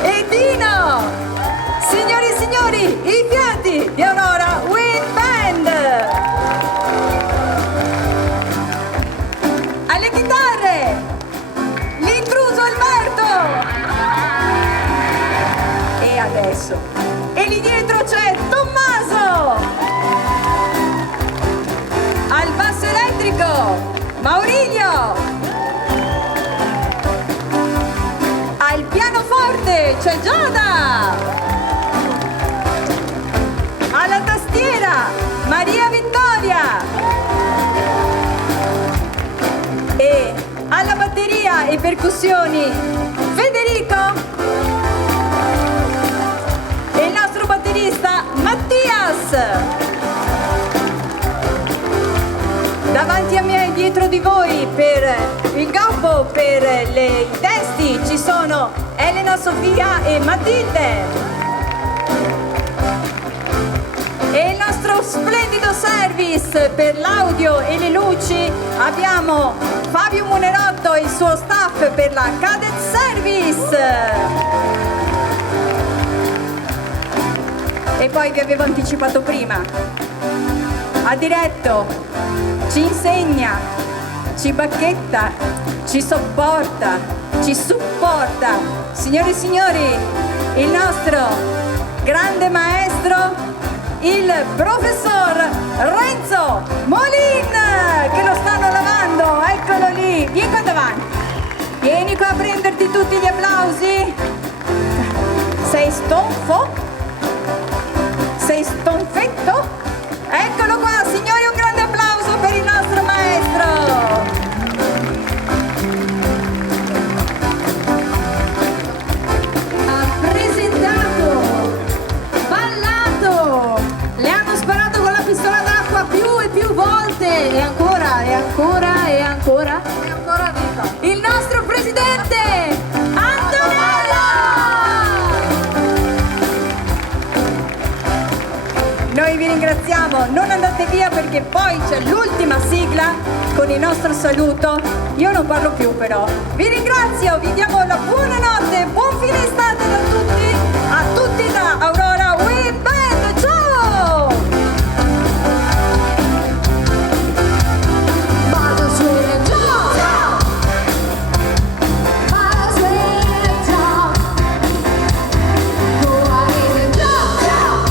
E Dino! Signori e signori, i fiati di Aurora Wind Band! Alle chitarre! L'intruso Alberto! E adesso? E lì dietro c'è Tommaso! Al basso elettrico Maurilio! Al pianoforte c'è Giada! Alla tastiera Maria Vittoria! E alla batteria e percussioni Federico! E il nostro batterista Mattias! Davanti a me e dietro di voi per il gobbo, per i testi ci sono Elena Sofia e Matilde. E il nostro splendido service per l'audio e le luci abbiamo Fabio Munerotto e il suo staff per la Cadet Service. E poi vi avevo anticipato prima, ha diretto, ci insegna, ci bacchetta, ci sopporta, ci supporta. Signore e signori, il nostro grande maestro, il professor Renzo Molin, che lo stanno lavando, eccolo lì, vieni qua davanti, vieni qua a prenderti tutti gli applausi. Sei stonfo? Sei stonfetto? Eccolo qua, signori, un grande applauso per il nostro maestro. Ha presentato, ballato, le hanno sparato con la pistola d'acqua più e più volte e ancora e ancora e ancora e ancora viva il nostro presidente Antonella. Noi vi ringraziamo, non andate via perché poi c'è l'ultima sigla con il nostro saluto. Io non parlo più però. Vi ringrazio, vi diamo la buonanotte, buon fine estate da tutti, a tutti da Aurora Wind Band. Ciao! Bottle sweet and jump, bottle sweet and jump. Go ahead and jump,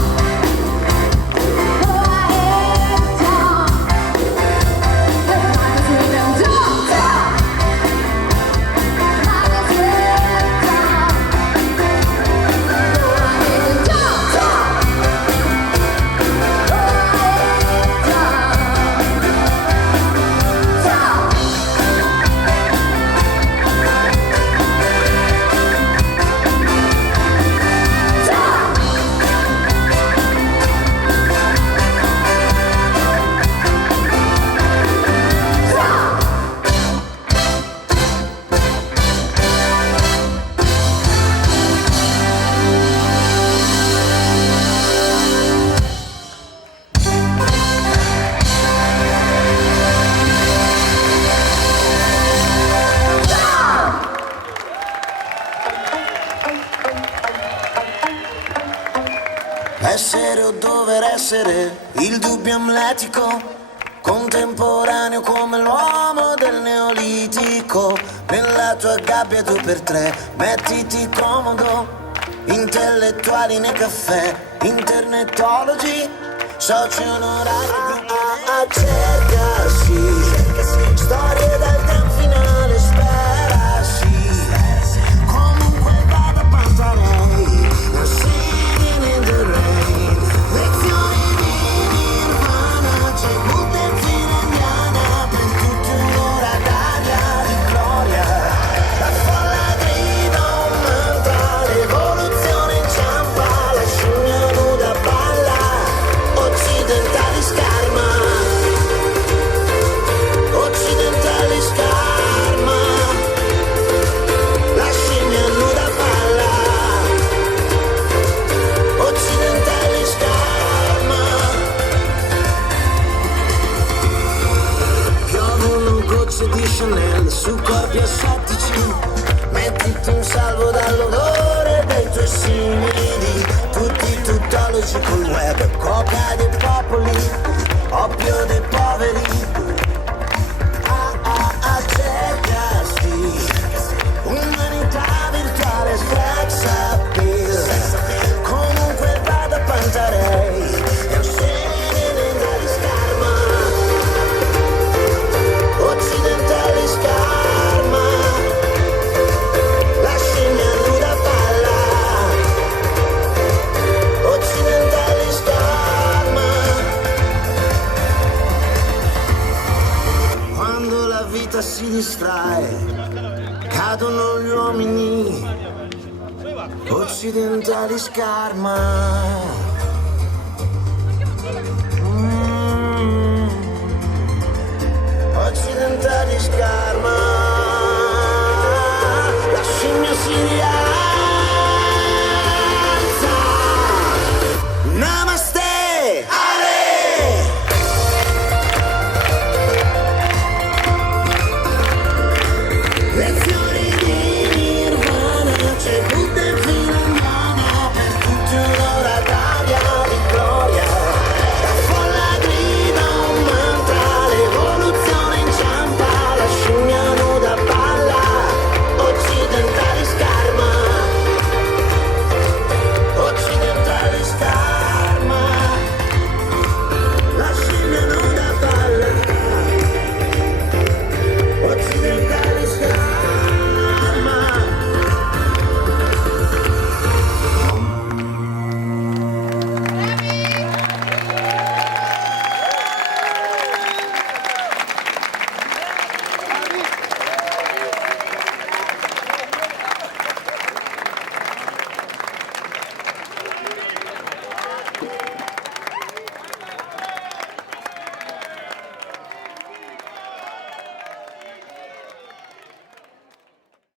go ahead and jump. Bottle sweet and jump, bottle sweet and jump. Essere o dover essere, il dubbio amletico, contemporaneo come l'uomo del neolitico. Nella tua gabbia 2x3, mettiti comodo, intellettuali nei caffè, internetologi, soci onorari, cercasi, storie dal gran finale, sperasi, comunque vada pantarei, non singing in the rain, lezioni di Nirvana, c'è Buddha e fine indiana, per tutti un'ora d'aria di gloria, la folla grida un mantra, l'evoluzione inciampa, la scimmia nuda balla, occidentali scarma, occidentali scarma, la scimmia nuda balla, occidentali scarma. Piovono gocce di Chanel su corpi assettici, mettiti in salvo dall'odore dei tuoi simili, tutti tuttologi col web, coca dei popoli, oppio dei poveri. Cercasi, umanità virtuale, sex appeal, comunque vada pantarei, è un segno dagli scarma, occidentali scarma, la scimmia nuda balla, occidentali scarma. Quando la vita si distrae, cadono gli uomini, occidentali scarma. Occidentali scarma. La scimmia si